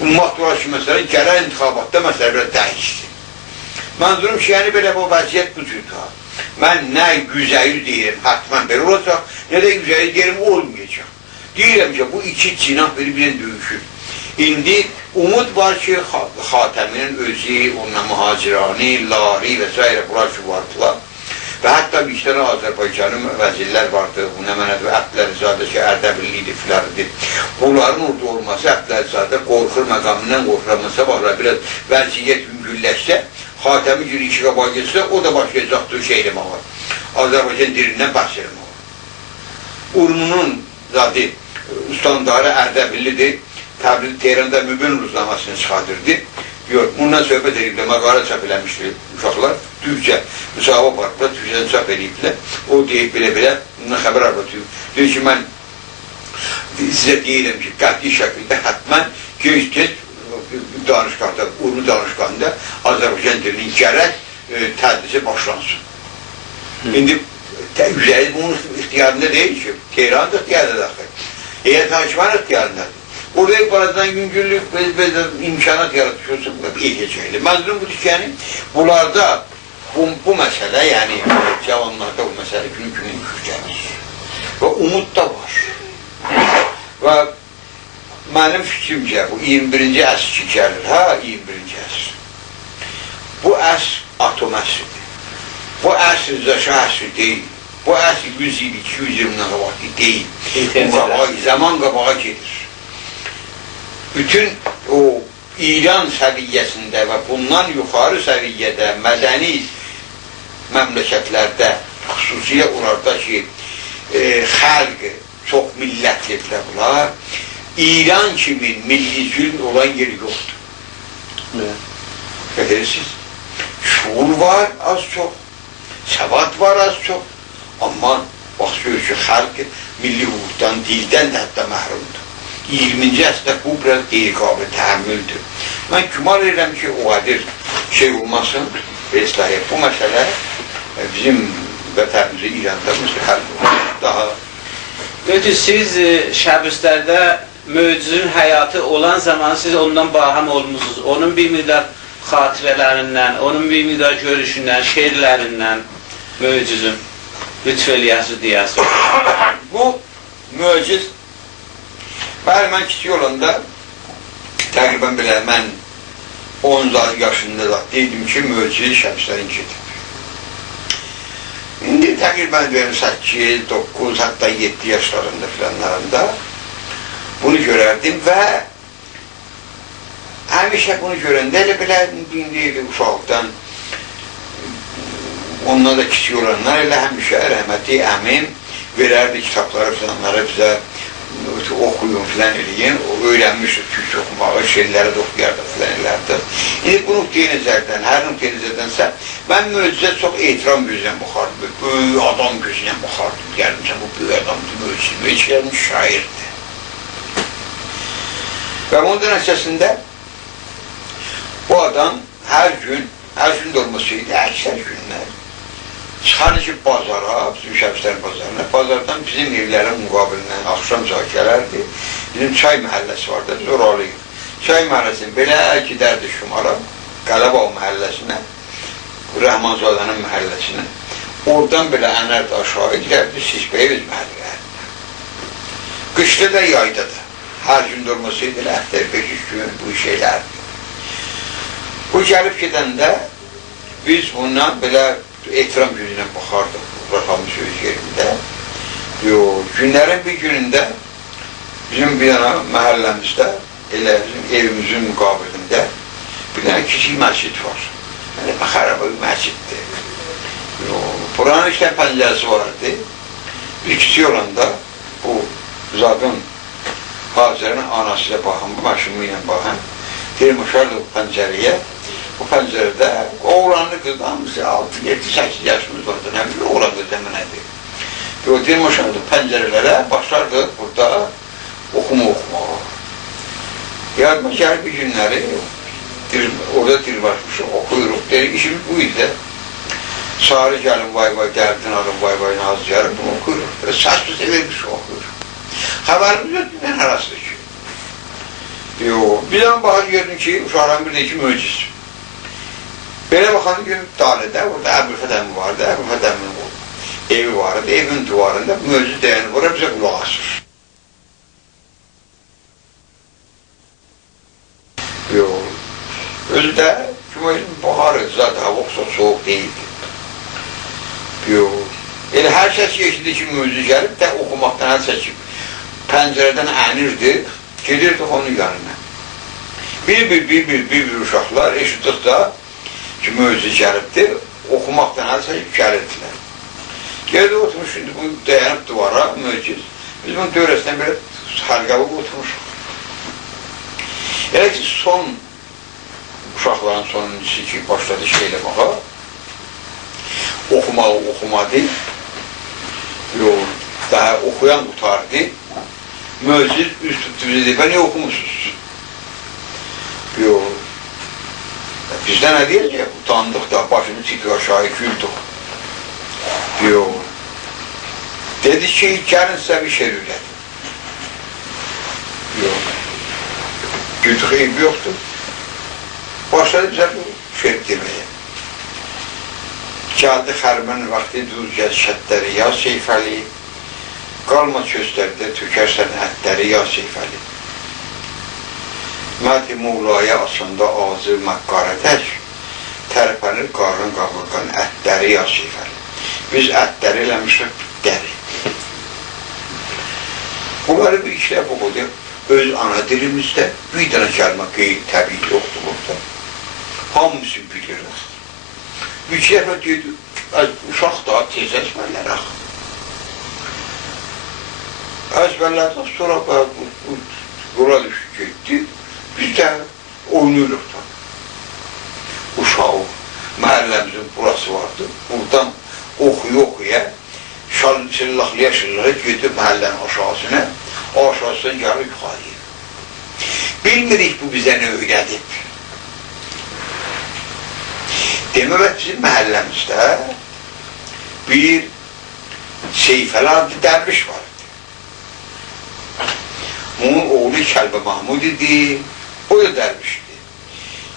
Ummaq da olar ki, məsələn, gələn intixabatda məsələ belə dəyişdir. Mən durum ki, yəni belə bu vəziyyət bu cürdə. Mən nə yüzəyi deyirəm, hətmən belə olacaq, nə də yüzəyi deyirəm, olmayacaq. Deyirəm ki, bu iki cinah bir-birlə döyüşür. İndi umud var ki, Xatəminin özü, onunla Mühacirani, Lari və s. bunlar ki vardılar. Və hətta bir işlərə Azərbaycanın vəzirlər vardı, bu nə mənədir, Əbdəlizadə ki, Ərdəbilli idi, filarıdır. Bunların orada olması Əbdəlizadə qorxur məqamından qorxuramasa var, biraz vəziyyət üngülləşsə, Xatəmi günü iki qabağa geçsə, o da başlayacaqdır şey eləməyə. Azərbaycan dilindən bəhs eləməyə. Urmunun zadı standarı Ərdəbillidir, Təbriz Tehranda Mübin Ruzlamasını çıxadırdı. Yox, bundan söhbət ediblər, məqalə çap eləmişdir uşaqlar, Türkçə müsahibə parkda Türkçədən çap ediblər. O deyib belə-belə, bundan xəbər arbatıyım. Deyir ki, mən sizə deyirəm ki, qəti şəkildə hətmən gec-gec danışqanda, urmu danışqanda Azərbaycan dilinin gərək tədrisi başlansın. İndi üzəyi bunun ixtiyarında deyil ki, Tehran da ixtiyarında daxil. Heyət hakimlər ixtiyarındadır. Orada baradan güncüllük imkanat yaratışıyorsun, ehliyəcəkli. Məzlum budur ki, yəni, bunlarda bu məsələ, yəni cavanlarda bu məsələ günü-günün yükləmiş. Və umud da var. Və mənim fikrimcə, bu 21-ci əsr ki gəlir, 21-ci əsr. Bu əsr atom əsridir. Bu əsr zəşə əsri deyil. Bu əsr 100 il, 200 ildən qabaqlı deyil. Zaman qabağa gedir. Bütün o İran səviyyəsində və bundan yuxarı səviyyədə mədəni məmləkətlərdə, xüsusilə onlarda ki, xəlq çox millətlidirlər bunlar, İran kimi milli zülm olan yeri yoxdur. Bilirsiniz, şuur var az çox, səvat var az çox, amma baxıyoruz ki, xəlq milli hüquqdan, dildən də hətta məhrumdur. 20-ci əsrdə bu biraz qeyri-qabil təhəmmüldür. Mən güman edirəm ki, o qədər şey olmasın, bu məsələ bizim vətənimizə İranda həll olur. Daha... Ötü, siz şəbistlərdə möcüzün həyatı olan zaman siz ondan baham olmuşsunuz. Onun bir miqdar xatirələrindən, onun bir miqdar görüşündən, şeirlərindən möcüzün lütf eləyəsiz deyəsiz. Bu möcüz bəli, mən kiçik olanda təqribən belə mən 10 yaşında da deydim ki, möcüzü şəbislərin gedib. İndi təqribən 8, 9, hətta 7 yaşlarında filanlarında bunu görərdim və həmişə bunu görəndə elə belə indi uşaqdan ondan da kiçik olanlar elə həmişə rəhmətli əmim verərdi kitabları filanları bizə oxuyun filan eləyin, öyrənmişdir Türkçe oxumağı, şeirləri də oxuyardı filan elədi. İndi bu nöqtəyə nəzərdən, hər nöqtəyə nəzərdənsə, mən möcüzə çox ehtiram gözlə baxardım, böyük adam gözlə baxardım, gəlmişəm, bu böyük adamdır, möcüzə şairdir. Və bunun nəticəsində bu adam hər gün də olmasıydı, əksər günlər çıxardı ki, bazara, bizim şəbislərin bazarına, bazardan bizim evlərin müqabilindən axşam saat gələrdi. Bizim çay məhəlləsi vardı, biz oralıyıq. Çay məhəlləsini belə gidərdi Şumara, Qələbağ məhəlləsinə, Rəhmanzadənin məhəlləsinə. Oradan belə ənərdi aşağı gidərdi, Sisbəyə öz məhəllələrində. Qışda da, yayda da. Hər gün durmasıydı, həftə 5 gün bu iş elərdi. Bu gəlib gedəndə biz bundan belə ehtiram günündən baxardıq, rəqamı söz yerində. Günlərin bir günündə bizim bir yana məhəlləmizdə, elə bizim evimizin müqabilində bir dənə kiçik məscid var. Yəni, xarabə bir məsciddir. Buranın işlə pəncərəsi vardı. Bir kiçik olanda bu zadın Hazirinin anası ilə baxın, bu maşınımı ilə baxın. Deyim, uşardı bu pəncərəyə. Bu pəncərədə oğlanlı qızdan 6-7-8 yaşımız vardı, nə bilir, oğlan qız əminədir. Deyim, uşaqdır, pəncərələrə başlardıq burada oxumağa. Yadıma gəlir bir günləri, orada dilbaşmışıq, oxuyuruq, deyir, işimiz bu idi. Sarı gəlin, vay vay, dərdin alın, vay vay, nazı gəlin, bunu oxuyuruq. Saçlı severmiş oxuyuruq. Xəbərimiz yox, mən arasıdır ki. Bir zaman baxır gördüm ki, uşaqların bir də ki, möciz. Belə baxanı görüb dalədə, orada Əbülfət əmi vardı, Əbülfət əminin evi vardı, evin duvarında möcüz deyəni var, bizə qulaq asır. Özü də, baxarıq, zaten hava soğuk deyildi. Yox. Elə hər kəs eşidir ki, mövzu gəlib də oxumaqdan əl çəkib. Pəncərədən ənirdi, gedirdi onun yanına. Bir uşaqlar eşitdikdə ki, mövzu gəlibdir, oxumaqdan əl çəkib gəlirdilər. Gəldi oturmuş, şimdi bu dayanıb duvara, möcüz. Biz bunun dövrəsindən belə halqalı oturmuşuq. Elə ki, son uşaqların sonuncusu ki, başladı şeyləməğa, oxumadı, yox, daha oxuyan qutardı, möcüz üst tutdu bizi deyib, niyə oxumusunuz? Yox, bizdə nə deyəcək? Utandıq da, başını çitik aşağı, güldük. Yox. Dedi ki, gəlin sizə bir şey öyrədim. Yox. Güldük, eybi yoxdur. Başladı bizə bu şey deməyə. Gəldi xərmən vaxtı, dur gəl şətləri, ya Seyfəli, qalma közlərdə, tükərsən ətləri, ya Seyfəli. Mədi Muğlaya asında ağzı məqqarə tək, tərpənir qarın qavurqan ətləri, ya Seyfəli. Biz ətləri eləmişik dəri. Bunları bir işlə oxudu, öz ana dilimizdə bir dənə kəlmə qeyd təbii yoxdur burada. Hamısı bilirik. Bir iki dəfə dedi, uşaq daha tez əzbərlərək. Əzbərlərdən sonra yola düşüb getdi, biz də oynayırıq da. Uşağı, məhəlləmizin burası vardı, buradan oxuya, şıllaqlıya gedib məhəllənin aşağısına, aşağısından gəlib yuxarıya. Bilmirik bu bizə nə öyrədib. Demək bizim məhəlləmizdə bir Seyfəli adlı dərviş vardı. Onun oğlu Kəlbə Mahmud idi, o da dərvişdi.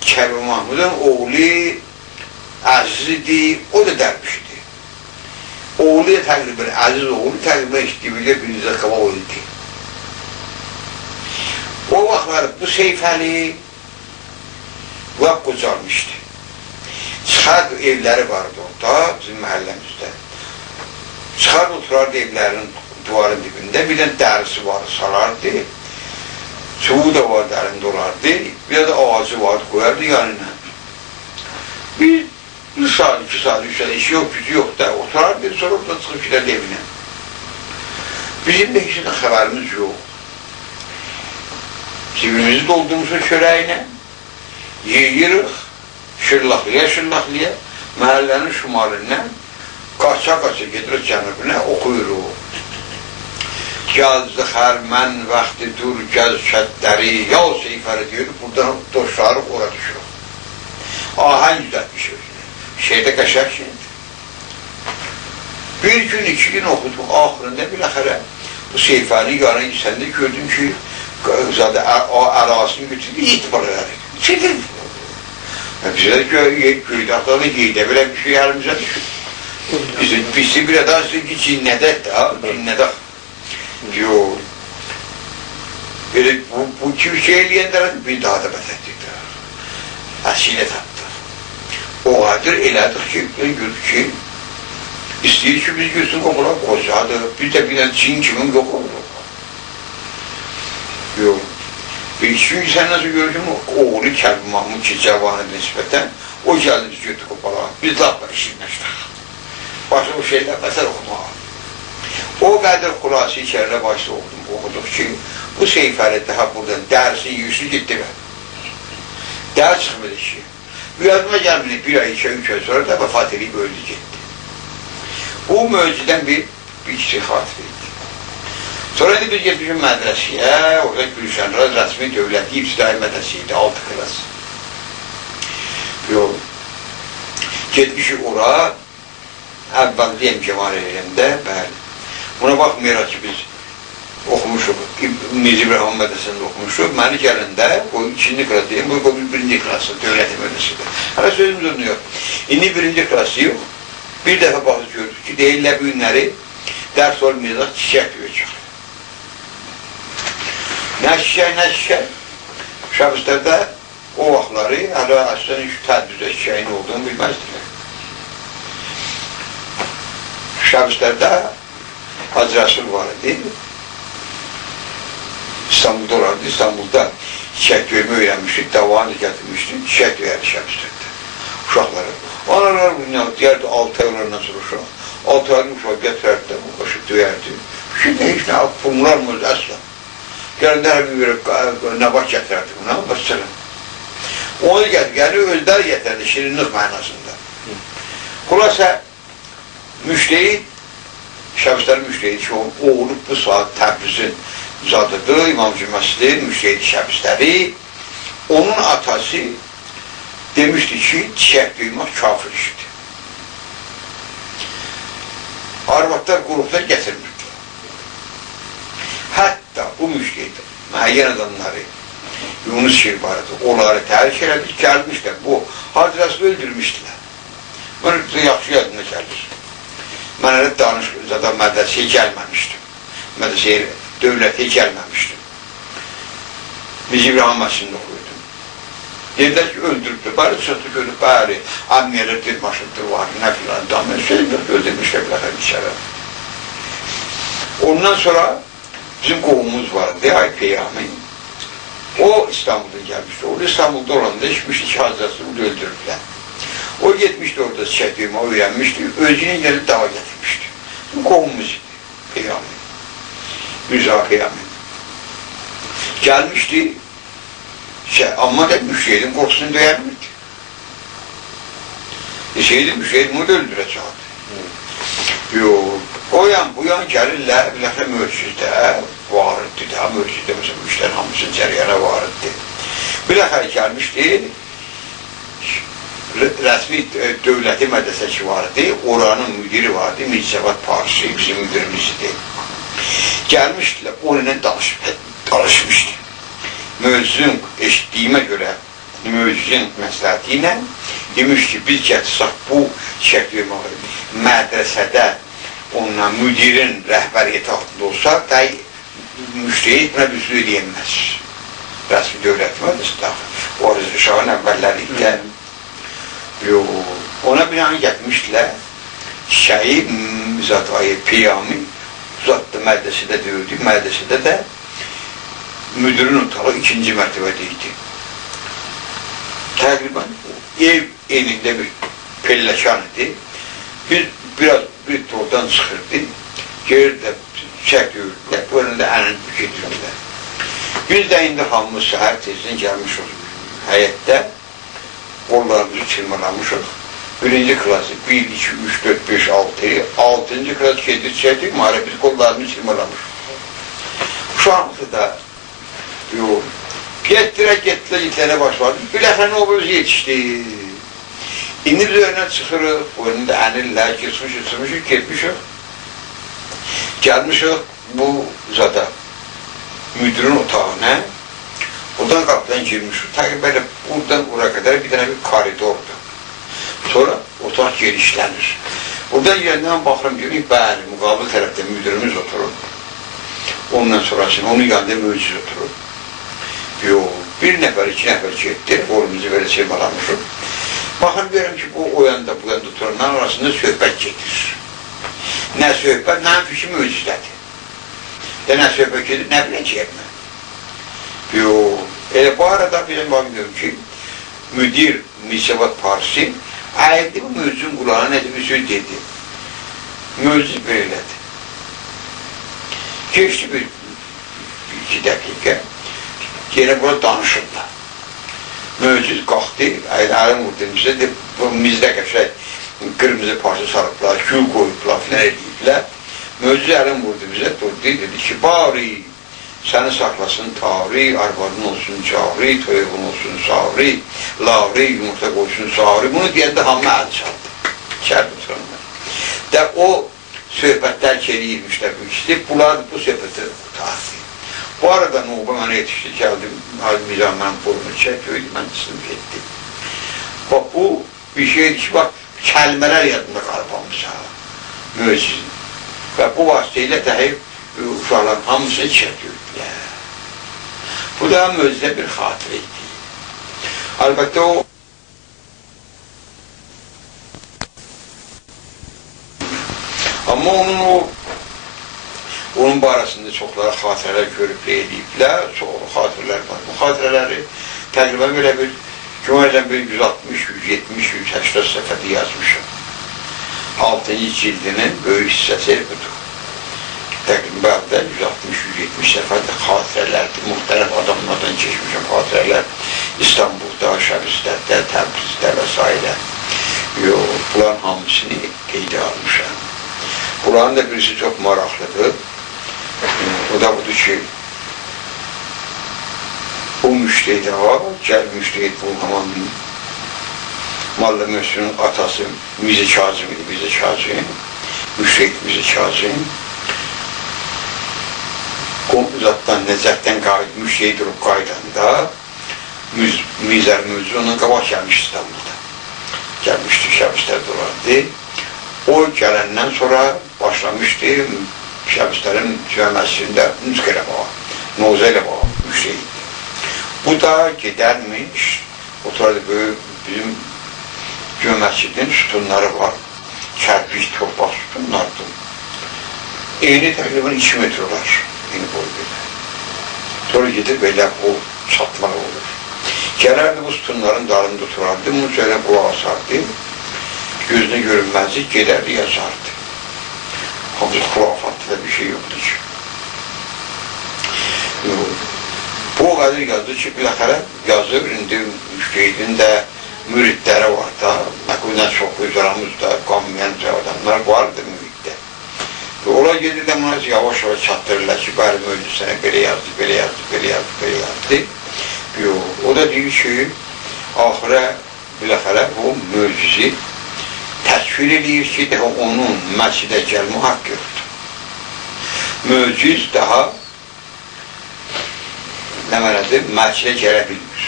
Kəlbə Mahmudun oğlu Əziz idi, o da dərvişdi. Oğlu təqribən, Əziz oğlu təqribən işləyibində birinizə qabaq oldu. O vaxtlar bu Seyfəli vaxt qocalmışdı. Çıxardı evləri vardı orada, bizim məhəlləmizdə. Çıxardı oturardı evlərin duvarın dibində, bir dənə dərisi vardı, salardı. Çuğu da vardı, əlində olardı, bir də ağacı vardı, qoyardı yanına. Bir saat, 2 saat, 3 saat, işi yox, gücü yox da, oturardı, sonra orada çıxıb giderdi evinə. Bizim də heç də xəbərimiz yox. Cibimizi doldurmuşuz çörəyinə, yeyirik, şırlaqlıya, məhəllənin şümalından, qaça-qaça gedirik cənubuna, oxuyuruq. Gəzdi xərmən vaxtı dur, gəz şədləri, ya Seyfəli deyir, buradan doşlarıq, ora düşürük. Ahəng düzətmişik. Şeydə qəşək şeydir. Bir gün, 2 gün oxudum, axırında biləxərə bu Seyfəli yana gitsəndə gördüm ki, ərasını götürdü, itibar elədik. Çedir. Bizə göydaqlarla yeyidə belə bir şey əlimizə düşür. Bizi bir ədən ki, cinnədək də, cinnədək. Yox. Bu kimi şey eləyəndərədir, bir daha da bətətdik də.Əsilə tapdıq. O qadir elədik ki, görür ki, istəyir ki, biz görsün qoxular qocadır, biz də bir dənə cin kimin yox olur. Yox. Bir iki gün sən nasıl görürsən, oğlu Kəlbə Mahmud ki, cavanı nisbətən, o gəldi biz gördük o balağa. Biz lafla işinləşdik. Başqa o şeylər məsəl oxumağa. O qədər xulası içərilə başda oxuduq ki, bu Seyfəli daha buradan dərsi yüzü getdi və dərs çıxmıdır ki. Bu yazma gəlmini 1 ay, 2 ay, 3 ay sonra da vəfat edib öldü getdi. Bu möcüdən bir kiçik xatir idi. Sonra da biz getmişim mədrəsiyə, orada Gülşənraz rəsmi dövləti ibtidai mədrəsi idi, 6 klas. Yox. Getmişik ora, əvvəl deyəm ki, var eləyəndə, bəli. Buna baxmayaraq ki, biz oxumuşuq, Mirzi İbrahim mədrəsində oxumuşuq, məni gələndə, o 2-ci klas deyim, bu 1-ci klası, dövləti mədrəsində. Hələ sözümüz onu yox. İndi 1-ci klası yox. Bir dəfə baxıb gördük ki, deyirlər bu günləri dərs olmayacaq, çiçək döyəcək. Nə şişək, şəxslərdə o vaxtları, hələ əslən tədbirdə çiçəyin olduğunu bilməzdilər. Şəbistlərdə Hacı Rəsul var idi. İstanbulda olardı. İstanbulda çiçək döyümü öyrənmişdik, davanı gətirmişdik, çiçək döyərdi Şəbistlərdə uşaqları. Analar bunu deyərdi 6 ay olarından sonra uşaq. 6 aylı uşaq gətirərdi, başı döyərdi. Şimdi heç nə pullarımız əsla. Gələndə hər bir nəbat gətirərdi buna, məsələn. Onu gəlir, özləri gətirərdi, şirinlik mənasında. Xülasə, müştehid, Şəbistlərin müştehidi ki, o olub bu saat Təbrizin zadıdır, İmam Cüməsidir, müştehid Şəbistləri. Onun atası demişdi ki, çiçək duymaq kafir işdir. Arvadlar qruplar gətirmirdi. Hətta bu müştehid, müəyyən adamları, Yunus Şirbarıdır, onları tərk elədik, gəlmişlər. Bu hadisəsini öldürmüşdülər. Mən yaxşı yadına gəlir. Mən elə danışıqda mədrəsəyə gəlməmişdim. Mədrəsəyə, dövlətiyə gəlməmişdim. Biz İbrahim Məsində oxuyordum. Dedilər ki, öldürübdür. Bəli, çıxdı görüb, bəli, amniyyələr maşındır var, nə filan, damir, öldürmüşlər biləxər içərə. Ondan sonra bizim qovumuz vardı, Ay Peyami. O İstanbul'dan gəlmişdi. O İstanbul'da olanda işmişdi ki, Hazrasını öldürüblər. O getmişdi orada çiçək döyümə, öyrənmişdi, özünün gəlib dava gətirmişdi. Bizim qovumuz idi, Peyami. Rıza Peyami. Gəlmişdi, amma da müştehidin qorxusunu döyərmirdi. Deseydi, müştehid bunu da öldürəcəkdi. O yan, bu yan gəlirlər, biləxə mövcüdə varıddı da, mövcüdə məsələn, müştəhid hamısının cəriyana varıddı. Biləxə gəlmişdi, rəsmi dövləti mədrəsəsi vardı, oranın müdiri vardı, Mirzəvat Parisi, bizim müdirimizdir. Gəlmişdilər, onunla danışmışdı. Mövzun eşitdiyimə görə, mövzun məsləhəti ilə demiş ki, biz gətirsək bu şəkli mədrəsədə onunla müdirin rəhbəriyyəti altında olsa, da müştehid buna büzlü edilməz. Rəsmi dövlət mədrəsədə, o şahın əvvəllərində ona binaən getmişdilər, çiçəyi, Müzat-ı Peyami, uzatdı mədrəsədə döyürdük, mədrəsədə də müdürün otağı 2-ci mərtəbədə idi. Təqribən ev enində bir pelləkan idi. Biraz bir tordan çıxırdı, gerdə çək döyürdülər, bu önündə ənini gedirdilər. Biz də indi hamımız səhər tezdən gəlmiş olub həyətdə, qollarımızı çırmalamışıq. 1-ci klası 1, 2, 3, 4, 5, 6, 6-cı klas gedir, çəkdik, biz qollarımızı çırmalamışıq. Uşağımızı da getdirə başladı. Biləxən o özü yetişdi. İndi biz önünə çıxırıq, o önündə ənillər, geçmişik, getmişik. Gəlmişik bu zada, müdürün otağına. Oradan qapıdan girmişik. Təqribən buradan ora qədər bir dənə bir koridordur. Sonra otaq genişlənir. Oradan yerindən baxıram, görürük, bəli, müqabil tərəfdə müdürümüz oturur. Ondan sonrasını, onun yanında mövcud oturur. Bir nəfər, 2 nəfər getdi, qolumuzu belə çırmalamışıq. Baxın, görürüm ki, bu o yanda, bu yanda oturanların arasında söhbət gedir. Nə söhbət, mənim fişi mövcuddədir. Nə söhbət gedir, nə biləcəyəm mən. Elə bu arada bizim bakmıyorum ki, müdir Mirzəvat Parisi əyildi bu mövcudun qulağına nədir bir söz dedi. Mövcud böylədi. Geçti bir 2 dəqiqə, yenə buna danışırlar. Mövcud qalxdı, əlin vurdumuzda, bu mizdə qəşək qırmızı parça sarıblar, gül qoyublar, filan ediblər. Mövcud əlin vurdumuzda durdu, dedi ki, bari səni saxlasın tarih, arvadın olsun cari, toyuğun olsun sari, lavri, yumurta qoysun sari. Bunu deyəndə hamı əl çaldı. İçərdə oturanlar. Və o söhbətlər keliyirmişlər bu ikisi. Bunlar bu söhbəti tarih. Bu arada Nuba mənə yetişdi, gəldim, Mizan mənim borumu çək, mən sınıb getdim. Bax, bu bir şeydir ki, bax, kəlmələr yadında qalbamıza, möcüzün. Və bu vasitəyilə dəhi uşaqların hamısını çəkirdilər. Bu da möcüzə bir xatirə idi. Əlbəttə o Amma onun barəsində çoxları xatirələr görüb ediblər, çoxlu xatirələr var. Bu xatirələri təqribən belə bir güməzən bir 160, 170, 180 səfədə yazmışam. 6-cı cildinin böyük hissəsi budur. Təqribən 160-170 səfədə xatirələrdir. Müxtəlif adamlardan keçmişəm xatirələr. İstanbulda, Şəbistəddə, Təbrizdə və s. Yox, bunların hamısını qeydə almışam. Bunların da birisi çox maraqlıdır. O da budur ki, o müştehid ağa, gəl müştehid bu zaman Molla Möhsünün atası Mirzə Kazım idi, Mirzə Kazım, müştehid Mirzə Kazım. Zatdan, Nəcətdən müştehid olub qaydanda Mirzə Möhsün ondan qabaq gəlmiş İstanbulda. Gəlmişdi, Şəbistədə olardı. O gələndən sonra başlamışdı Şəbistərin Cümə məscidində nüzq eləməyə, nozə eləməyə müştehid. Bu da gedərmiş, oturardı böyük bizim Cümə məscidinin sütunları var, kərpiç, torpaq sütunlardır. Eyni təqribən 2 metr olar, eyni boy belə. Sonra gedir belə o çatmaq olur. Gələrdi bu sütunların dalında oturardı, bunu söylə qulaq asardı, gözünə görünməzdi, gedərdi, yazardı. Hamısı xurafatlı bir şey yoxdur ki. Bu o qədər yazdı ki, biləxərə yazır, indi müştehidin də müridləri var da, məquldən çox özaramızda, qanmayan adamlar vardır müriddə. Ola gedir də buna yavaş-yavaş çatdırırlar ki, bəli möcüd sənə belə yazdı, belə yazdı, belə yazdı, belə yazdı. O da deyir ki, axirə, biləxərə bu möcüzü təsvir edir ki, daha onun məscidə gəlmə haqqı yoxdur. Möcüz daha nə mənədir, məscidə gələ bilmir.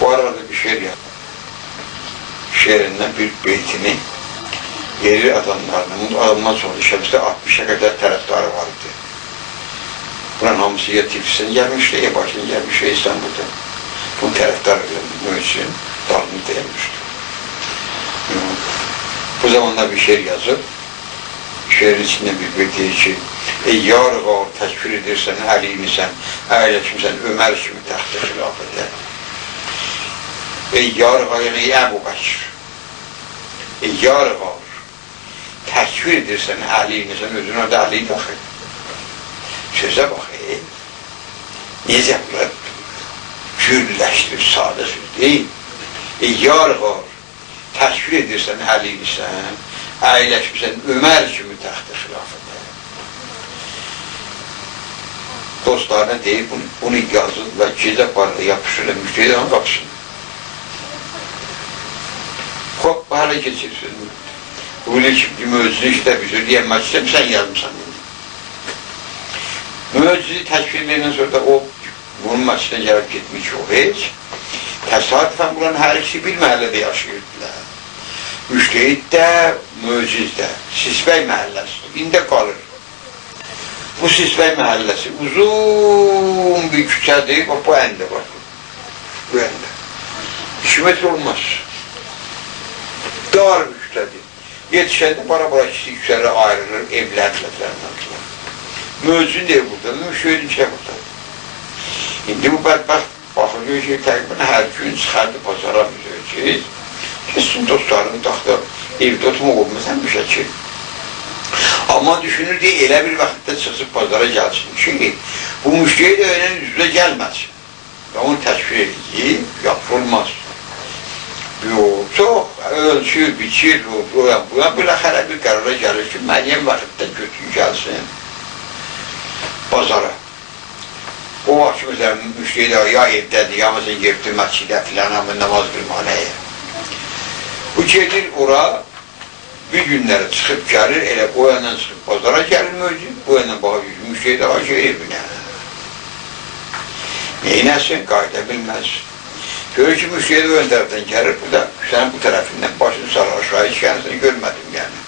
Bu arada bir şeir yazdı. Şeirindən bir beytini yeri adamdan sonra Şəbistə 60'a qədər tərəfdarı var idi. Bunların hamısı ya Tiflis'ten gelmişti, ya baştan gelmişti, ya İstanbul'da. Bunu tərəfdar möcüzün dalını dayanmıştı. Bu zamanlar bir şeir yazıp, şeirin içinde bir deyir ki, ey yar-ı qavr təşkür edirsən, əliymisən, əyləşmirsən, Ömər kimi təxtə xilafətə. Ey yar-ı qavr, ey Əbu Bəkir. Ey yar-ı qavr, təşkür edirsən, əliymisən, özün orada əliyi daxil. Sözə bax, necə bunlar gürləşdirib sadə söz deyil. Ey yar-ı qavr, təşkür edirsən, əliymisən, əyləşmirsən, Ömər kimi təxtə xilafətə. Dostlarına deyib, bunu yazırlar, gecə parada yapışırlar, müştehidin qapısını. Xoş, hələ geçirsin. Böyle şimdi möcüzü işte bir şey diyemez istem, sen yazmışsan. Möcüzü təşkillerindən sonra da o, bunun məsciddən gəlib getmiş o heç. Təsadüfən buranın hər ikisi bir məhəllədə yaşayırdılar. Müştehid də, möcüz də, Sisbəy məhəlləsidir, indi qalır. Bu Sisbəy məhəlləsi uzun bir küçədir, bu əndə var. Bu əndə. 2 metr olmaz. Dar bir küçədir. Yetişəndə bara-bara küçələrə ayrılır, evlər filətlerindən. Möcüzün də burada, müştehidin ki burada. İndi bu bədbəxt baxılıyor ki, təqribən hər gün çıxardı pazara müzöyəcək. Kesin dostlarını taxda evdə oturmaq olmasan bir şəkil. Amma düşünür ki, elə bir vaxtda çıxsıb pazara gəlsin ki, bu müştehid öynən üzrə gəlməsin. Və onu təşkil edəcək, yapılmaz. Çox ölçür, biçir, bu yan biləxərə bir qərara gəlir ki, müəyyən vaxtda götür gəlsin pazara. O vaxt ki, məsələn, müştehid ya evdədir, ya məsələn, yerdir məscidə filan, amma namaz qılmanəyə. Bu gedir ora, bir günləri çıxıb gəlir, elə o yandan çıxıb pazara gəlir möcüd, o yandan baxıb müştehid ağa ki, evinə. Neynəsin, qayda bilməz. Görür ki, müştehid o ön tərəfdən gəlir, bu da sənin bu tərəfindən başını sarar aşağı, hiç kendisini görmədim yəni.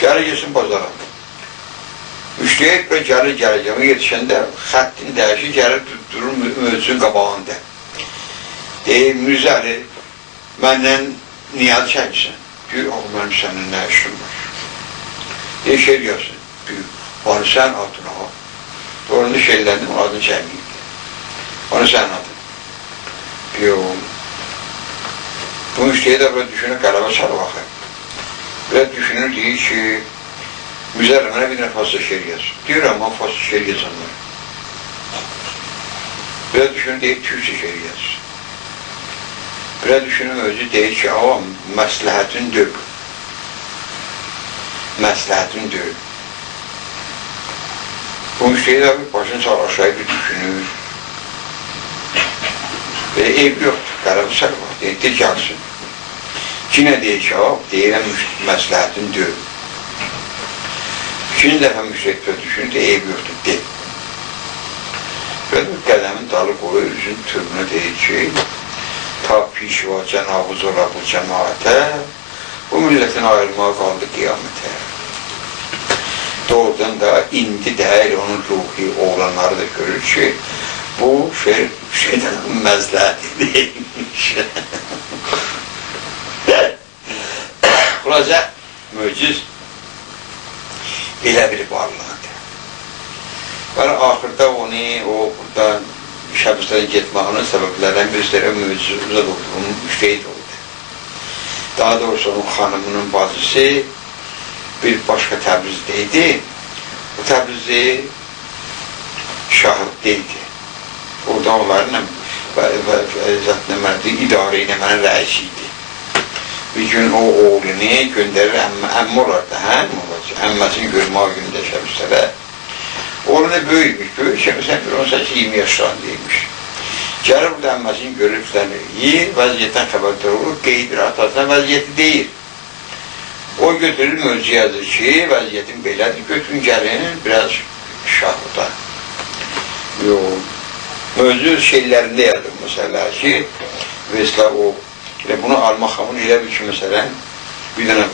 Gəlir, gelsin pazara. Müştehid böyle gəlir, ama yetişəndə xəttin dəyişi gəlir, durur möcüzün qabağında. Deyir, Mirzəli, məndən niyaz çəkirsən. Diyor, o mənim sənin nə işin var? Şeir yazsın. Diyor, onu sən adın o. Doğrunda şeirlərinin adını çəkməyibdir. Onu sən adın. Diyor, bu müştəyə də burada düşünür, qələbə çalı baxır. Biraz düşünür, deyir ki, Müzərrə mənə bir fazla şeir yazır. Diyor, amma fazla şeir yazanlar. Biraz düşünür, deyir, Türkçe şeir yazır. Biraz düşünür, özü deyir ki, avam, məsləhətin döv. Məsləhətin döv. Bu müştəyə də başını sağ aşağı bir düşünür. Ve ev yoxdur, qələbə çalı baxır. Deyir, dil gəlsin. Yine deyir ki, deyirəm məsləhətin döv. İkinci dəfə müştəhid düşünür, eyb yoxdur, deyil. Böyle qədəmin dalı qoyur, üzün türbünə deyir ki, ta pişva cənabı zora bu cəmaətə, bu millətin ayrılmağa qaldı qiyamətə. Doğrudan da indi deyil, onun ruhi oğlanları da görür ki, bu şeydən məsləhəti deyilmiş. Xülasə, möciz belə bir varlıqdır. Və axırda onu, o burada şəbislərin getmağının səbəblərdən birisi möcizə olduğunun müştəhid oldu. Daha doğrusu onun xanımının bacısı bir başqa Təbrizdə idi. O Təbrizdə şahiddə orada onların idarə eləmənin rəisi idi. Bir gün o oğlunu göndərir, əmmi olardı, əmməsini görməyə gündə şəbislərə. Oğlunu böyükmüş, şəbislər bir 18-20 yaşlarındaymış. Gəlir burada əmməsini görür, yiyir, vəziyyətdən xəbərdar olur, qeydir, atasına vəziyyəti deyir. O götürür, mövzu yazır ki, vəziyyətin belədir, götürün gəlin, biraz şahıda. Mövzu şeylərində yazır, məsələ ki, mesela o, bunu almaqamın elə bir ki, məsələn, bir dənə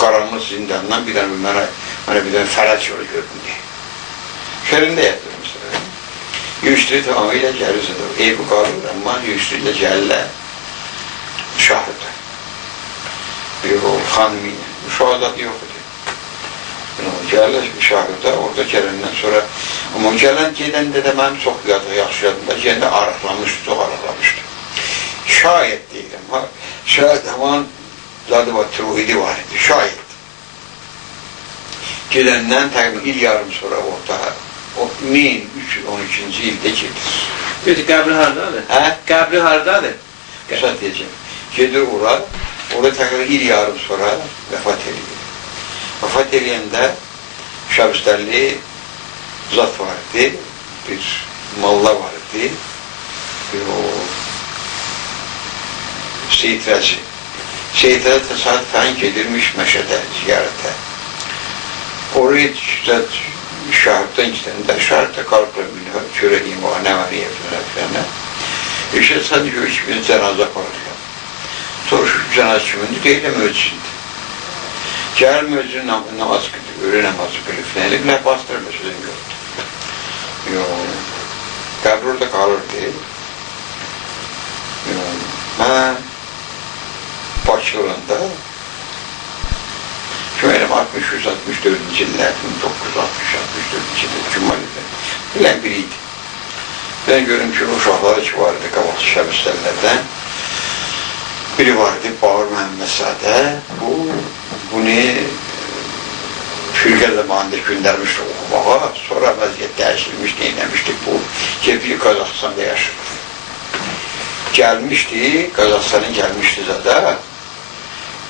qaranlıq zindandan bir dənə mənə bir dənə fərəz yolu gördüm deyə. Şərində yazır, məsələn. Yüştürü tamamıyla gəlirsə, evi qalır, amma yüştürülə gəlirlər şahıdır. Bir o xanımıyla, müşahadat yox idi. Gəlirlər şahıda, orada gələndən sonra, amma gələn gedəndə də mənim çox yaxşı yadımda, gələndə arıqlamışdı, çox arıqlamışdı. Şayet deyirəm, şayet haman zadı var, truhidi var idi, şayet. Gedəndən təqdim il yarım sonra orada, 1312-ci ildə gedir. Peki, qəbri haradadır? Hə? Qəbri haradadır? Qısa deyəcəm. Gedir ora, orada təqdim il yarım sonra vəfat edir. Vəfat edəndə şəbistərli zat var idi, bir malla var idi, bir o Seyidrəzi. Seyidrəzi təsadüfən gedirmiş Məşədə ziyarətə. Oraya şahiddən gidəndə, şahiddə qalıblar bir çörəyim var, nə var, filanə. İşte sadəcə görür ki, bir cənazə aparırlar. Soruşur ki, cənazə kimindir, deyiləm ölçündür. Gəlir möcüzün namaz qıdır, ölü namazı qılır, filanə, nə bastırmır, sözün yoxdur. Yox, qəbr orada qalır deyil. Mən Bakı olanda Köməyəm 63-64-cü illər, 1960-64-cü illər, Cumalidə bilən biri idi. Ben görüm ki, uşaqları ki var idi, qabaqçı şəbistərlərdən biri var idi, Bağır Məhəmməd Sadə, bunu Türkiyə zamanında göndərmişdi oxumağa, sonra vəziyyət dəyişilmiş, neynəmişdik, bu Kefili Qazaxıstanda yaşır. Gəlmişdi, Qazaxıstanın gəlmişdi zada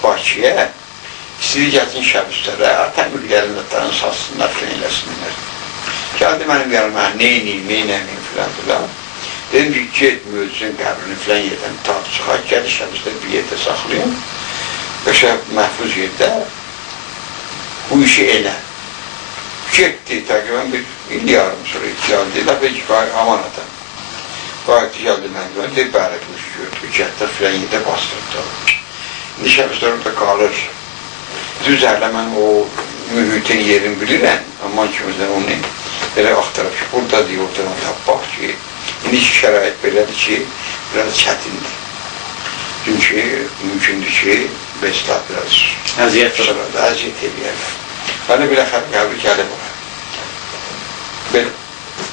Bakıya, istəyir gəlsin şəbistlərə, təmirlərini satsınlar, filan eləsinlər. Gəldi mənim yanıma, neynəyim filan. Dedim ki, get möcüzün qəbrini filan yerdən tartı çıxar, gəl şəbistlər bir yerdə saxlayın, qəşə məhfuz yerdə bu işi elə. Getdi, təqribən bir il yarım sonra gəldi, dəfə ki, aman adam. Qayıtı gəldi mən deyir, bəli, bu işi gördü, gətir filan yerdə bastırdı. İndi şəbistlər orada qalır. Düz ərlə mən o mühitin yerini bilirəm, amma kimizdən onu belə axtarıb ki, burada deyir, ortadan tapmaq ki, indiki şərait belədir ki, biraz çətindir. Çünki mümkündür ki, Bestat biraz sırada əziyyət edirlər. Bana belə xəbər gəlib ola. Belə.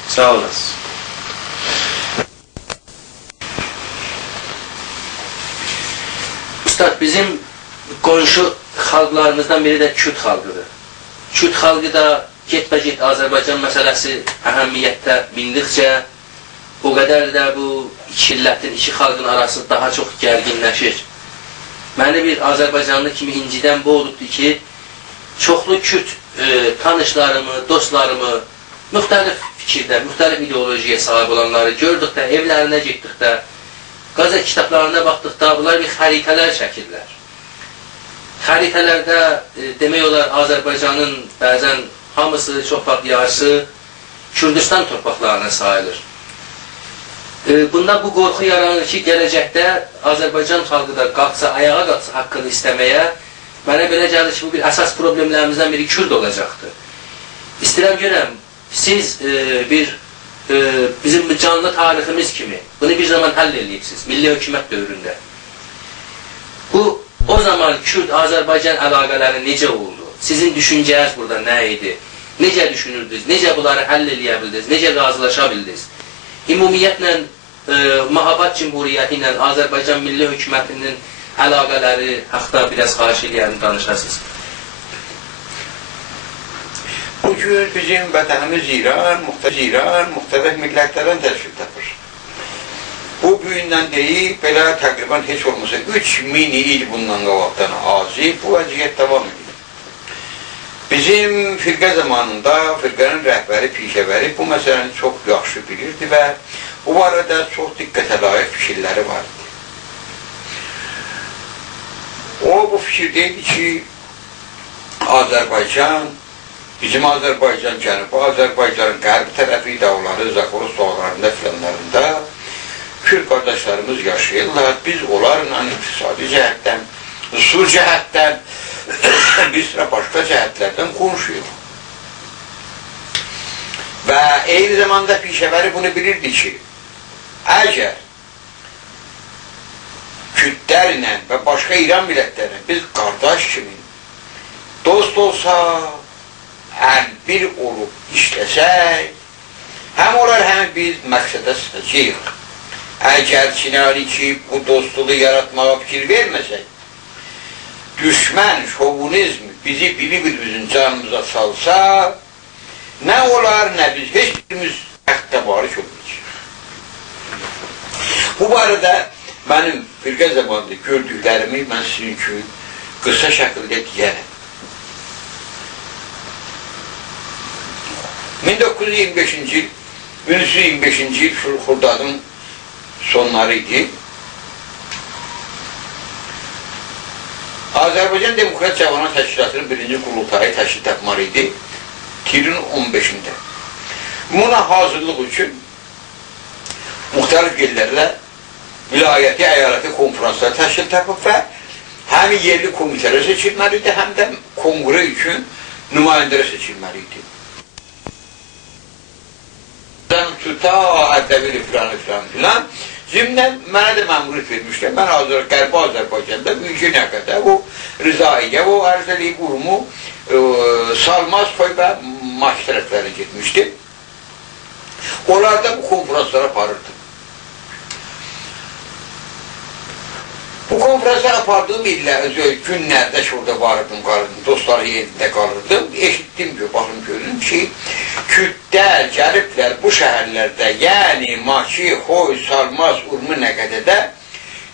Sağ olasın. Üstad, bizim qonşu xalqlarımızdan biri də Kürt xalqıdır. Kürt xalqı da getbə-get Azərbaycan məsələsi əhəmiyyətdə bindikcə o qədər də bu iki illətin, iki xalqın arası daha çox gərginləşir. Məni bir Azərbaycanlı kimi incidən bu olubdur ki, çoxlu Kürt tanışlarımı, dostlarımı, müxtəlif fikirdə, müxtəlif ideolojiyə sahib olanları gördükdə, evlərinə getdikdə, qazet kitablarına baxdıqda bunlar bir xəritələr çəkirlər. Xəritələrdə demək olar Azərbaycanın bəzən hamısı, çox vaxt yarısı Kürdistan torpaqlarına sayılır. Bundan bu qorxu yaranır ki, gələcəkdə Azərbaycan xalqı da qalxsa, ayağa qalxsa haqqını istəməyə, mənə belə gəlir ki, bu bir əsas problemlərimizdən biri Kürd olacaqdır. İstəyirəm görəm, siz bizim canlı tariximiz kimi bunu bir zaman həll edibsiniz, milli hökumət dövründə. Bu, o zaman Kürt-Azərbaycan əlaqələri necə oldu? Sizin düşüncəniz burada nə idi? Necə düşünürdünüz? Necə bunları həll edə bildiniz? Necə razılaşa bildiniz? Ümumiyyətlə, Mahabat Cumhuriyyəti ilə Azərbaycan Milli Hökumətinin əlaqələri haqda biraz xahiş edəyəni danışasınız. Bugün bizim vətənimiz İran, müxtəlif millətlərdən təşkil tapır. Bu büyündən deyib, belə təqribən heç olmasa 3000 il bundan qabaqdan azı bu vəziyyət davam edir. Bizim firqə zamanında firqənin rəhbəri, pişəvəri bu məsələni çox yaxşı bilirdi və bu barədə çox diqqətə layiq fikirləri vardı. O, bu fikirdeydi ki, Azərbaycan, bizim Azərbaycan Cənubi, Azərbaycanın qərb tərəfi dağları, Zakoros dağlarında filanlarında Kürt qardaşlarımız yaşayırlar. Biz onlarla iqtisadi cəhətdən, su cəhətdən, bir sıra başqa cəhətlərdən qonşuyuq. Və eyni zamanda pişəvəri bunu bilirdi ki, əgər Kürtlərlə və başqa İran millətlərlə biz qardaş kimi dost olsa, bir olub işləsək, həm olar həm biz məqsədə sıxacaq. Əgər Çinari ki, bu dostluğu yaratmağa fikir verməsək, düşmən, şovinizm bizi bir-birimizin canımıza salsa, nə olar, nə biz, heç birimiz həqdə barış olmayacaq. Bu barədə mənim firqə zamanında gördüklərimi mən sizin üçün qısa şəkildə deyərəm. 1925-ci il, 1925-ci il Xurdadın sonları idi. Azərbaycan Demokrat Cavanlar Təşkilatının birinci qurultayı təşkil tapmalı idi. Tirin 15-də. Buna hazırlıq üçün müxtəlif yerlərlə vilayəti, əyalətli konferanslar təşkil tapıb və həm yerli komitələr seçilməli idi, həm də kongre üçün nümayəndələr seçilməli idi. Tuta, Ərdəbili filan. Zimdən mənə də məmuriyyət vermişlər. Mən Qərbi Azərbaycanda Münşinəqədə o Rizaiyə, o Ərzəli qurumu Salmazkoy və Maç tərəfləri getmişdim. Onlarda bu konferanslara aparırdım. Bu konferanslara apardığım günlərdə şurada varırdım, dostları yerində qalırdım. Eşitdim ki, baxım görün ki, Kürtlər gəliblər bu şəhərlərdə, yəni Maçı, Xoy, Salmaz, Urmu, Nəqədədə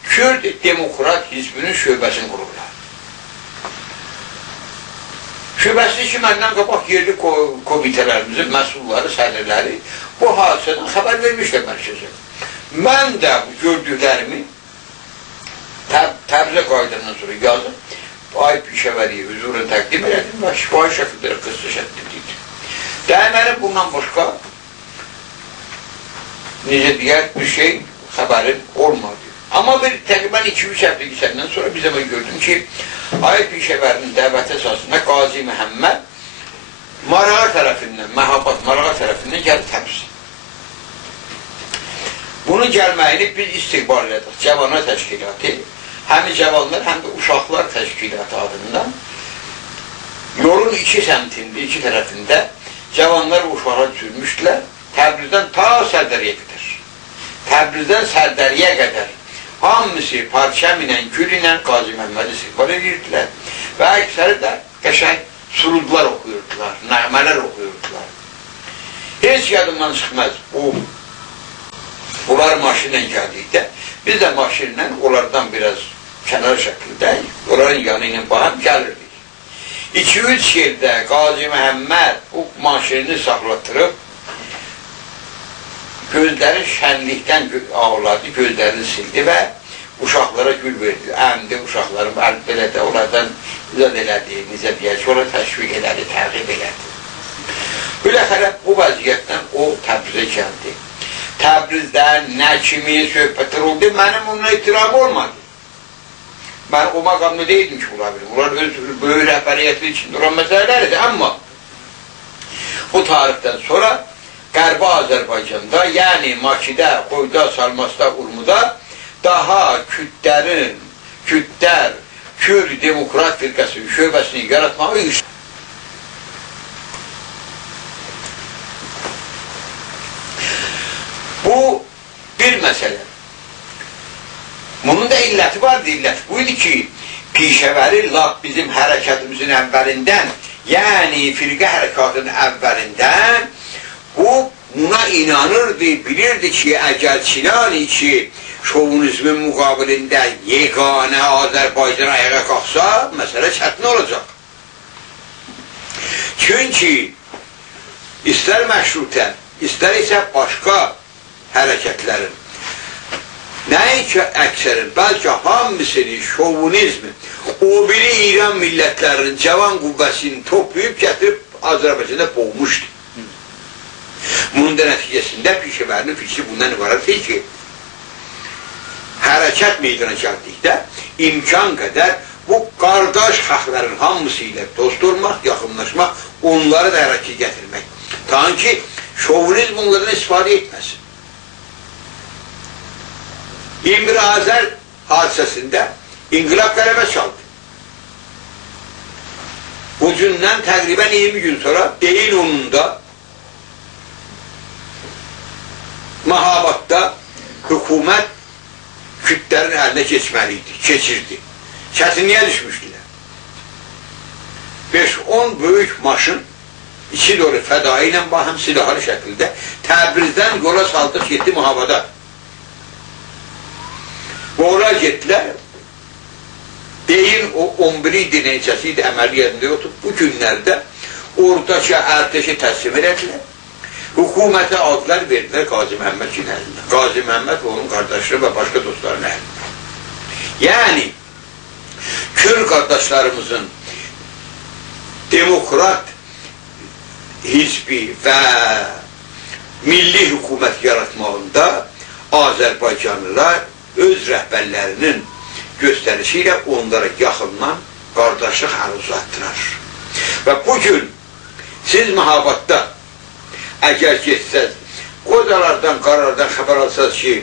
Kürd Demokrat Hizbinin şöbəsini qururlar. Şöbəsi ki, məndən qabaq yerli komitələrimizin məsulları, sədrləri bu hadisədən xəbər vermişlər mərkəzə. Mən də bu gördüklərimi Təbrizə qaydandan sonra yazdım. Ay pişəvəriyə hüzurunu təqdim elədim və şifahi şəkildə qısa şəkildə deyildim. Dəyməli bundan başqa necə deyək bir şey xəbərim olmadı. Amma bir təqribən 2-3 həftə keçəndən sonra bir zaman gördüm ki, ay pişəvərinin dəvəti əsasında Qazi Məhəmməd Marağa tərəfindən, Məhabat Marağa tərəfindən gəlib Təbrizə. Bunun gəlməyini biz istiqbal elədik. Cavanlar Təşkilatı həm cavanlar, həm də uşaqlar təşkilatı adından yolun iki səmtində, iki tərəfində cavanlar uşaqlar sürmüşdülər. Təbrizdən ta Sərdəriyə qədər. Təbrizdən Sərdəriyə qədər hamısı parçam ilə, gül ilə Qazi Məhəmmədi istiqbal edirdilər və əksəri də qəşəng surudlar oxuyurdular, nəğmələr oxuyurdular. Heç yadımdan çıxmaz. Bunlar maşinlə gəldikdə, biz də maşinlə onlardan biraz kənar şəklində, onların yanı ilə baxıb gəlirdik. 2-3 yerdə Qazi Məhəmməd bu maşinini saxlatırıb, gözləri şənlikdən ağladı, gözlərini sildi və uşaqlara gül verdi. Əmdi uşaqlarım, belə də onlardan izad elədi, necə deyək, sonra təşviq elədi, tərqib elədi. Biləxərə bu vəziyyətdən o Təbrizə gəldi. Təbrizdən nə kimi söhbətlər oldu, mənim onunla itiramı olmadı. Mən o məqamda deyildim ki, bunlar öz böyük rəhbəriyyəti içində olan məsələlərdir, amma bu tarixdən sonra Qərbi Azərbaycanda, yəni Makidə, Qoyda, Salmasda, Urmuda daha Kürdlər, Kürd Demokrat Firqəsinin şöbəsini yaratmağı iş. Bu bir məsələ. Bunun da illəti vardı, illət buydu ki, pişəvəri lap bizim hərəkatımızın əvvəlindən, yəni firqə hərəkatının əvvəlindən buna inanırdı, bilirdi ki, əgər Çinani ki, şovinizmin müqabilində yeganə Azərbaycan ayağa qalxsa, məsələ çətin olacaq. Çünki istər məşrutə, istər isə başqa hərəkətlərin, nəinki əksərin, bəlkə hamısını şovinizmi, o biri İran millətlərinin cavan qüvvəsini toplayıb gətirib Azərbaycanda boğmuşdu. Bunun da nəticəsində pişəvərinin fikri bundan ibarət deyil ki, hərəkət meydana gəldikdə imkan qədər bu qardaş xalqların hamısı ilə dost olmaq, yaxınlaşmaq, onları da hərəkət gətirmək. Ta ki, şovinizm onlardan istifadə etməsin. 21 Azər hadisəsində inqilab qələbə çaldı. Bu gündən təqribən 20 gün sonra deyil onunda Mahabatda hökumət Kürdlərin əlinə keçməliydi, keçirdi. Çətinliyə düşmüşdülər. 5-10 böyük maşın, içi doğru fədai ilə baxım silahlı şəkildə Təbrizdən yola saldıq, getdi Mahabada. Ora getdilər, deyin o 11 idi neçəsi idi əməli yerində yoxdur. Bu günlərdə oradakı ərtəşi təslim edədilər. Hökumətə adlar verdilər Qazi Məhəmməd kimi əlində. Qazi Məhəmməd və onun qardaşları və başqa dostlarının əlində. Yəni, Kürd qardaşlarımızın demokrat hizbi və milli hökumət yaratmağında Azərbaycanlılar öz rəhbərlərinin göstərişi ilə onlara yaxından qardaşlıq əl uzatdılar. Və bugün siz Mahabadda əgər getsəz, qocalardan, qarardan xəbər alsaz ki,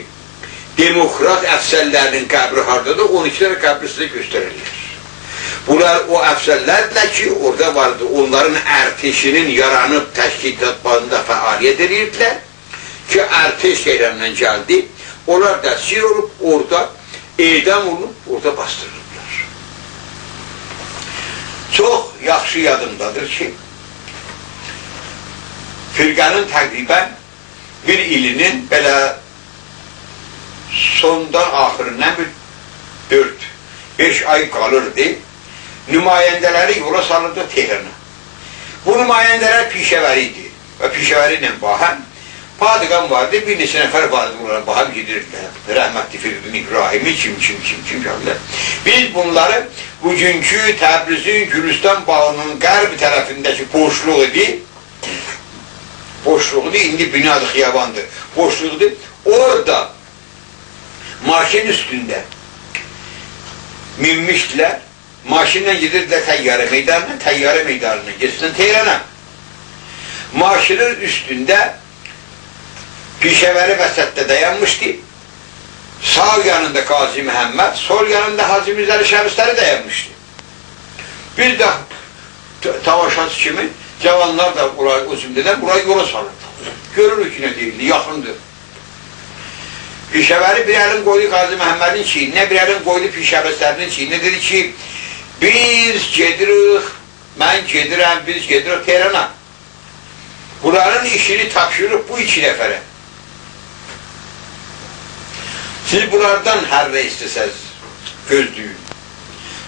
demokrat əfsəllərinin qəbri haradadır, 12-lər qəbri sizə göstərirlər. Bunlar o əfsəllərdirlər ki, orada vardı, onların ərteşinin yaranıb təşkilat bazında fəaliyyət edirdilər ki, ərteş yerlərindən gəldi, onlar dəstgir olub, orada edam olub, orada bastırılırlar. Çox yaxşı yadımdadır ki, firqənin təqribən bir ilinin belə sondan axırından 4-5 ay qalırdı, nümayəndələri yola salırdı Tehrana. Bu nümayəndələr pişəvəri idi və pişəvəri ilə baxan Padıqan vardı, bir neçə nəfər vardı, bunlara baxıb gedirdilər. Rəhmətli Firdun İbrahimi, kim gəlirlər. Biz bunları bugünkü Təbrizin Gürcistan bağının qərb tərəfindəki boşluq idi, boşluğudur, indi binadır, xiyabandır, boşluğudur. Orada maşın üstündə minmişdilər, maşinlə gedirdilər təyyarə meydanına, geçsin Tehrana. Maşının üstündə pişəvəri vəsətdə dayanmışdı, Sağ yanında Qazi Məhəmməd, sol yanında Hacı Mirzəli Şəbistəli dayanmışdı. Biz də tavaşası kimi cavanlar da o cümlədən burayı yola salırdı. Görürük ki, nə deyildi, yaxındır. Pişəvəri bir əlin qoydu Qazi Məhəmmədin çiyinə, bir əlin qoydu Pişəvəslərinin çiyinə. Dedi ki, biz gedirik, mən gedirəm, biz gedirik Tehrana. Buranın işini tapşırıq bu 2 nəfərə. Siz bunlardan hərrə istəsəz, gözləyin.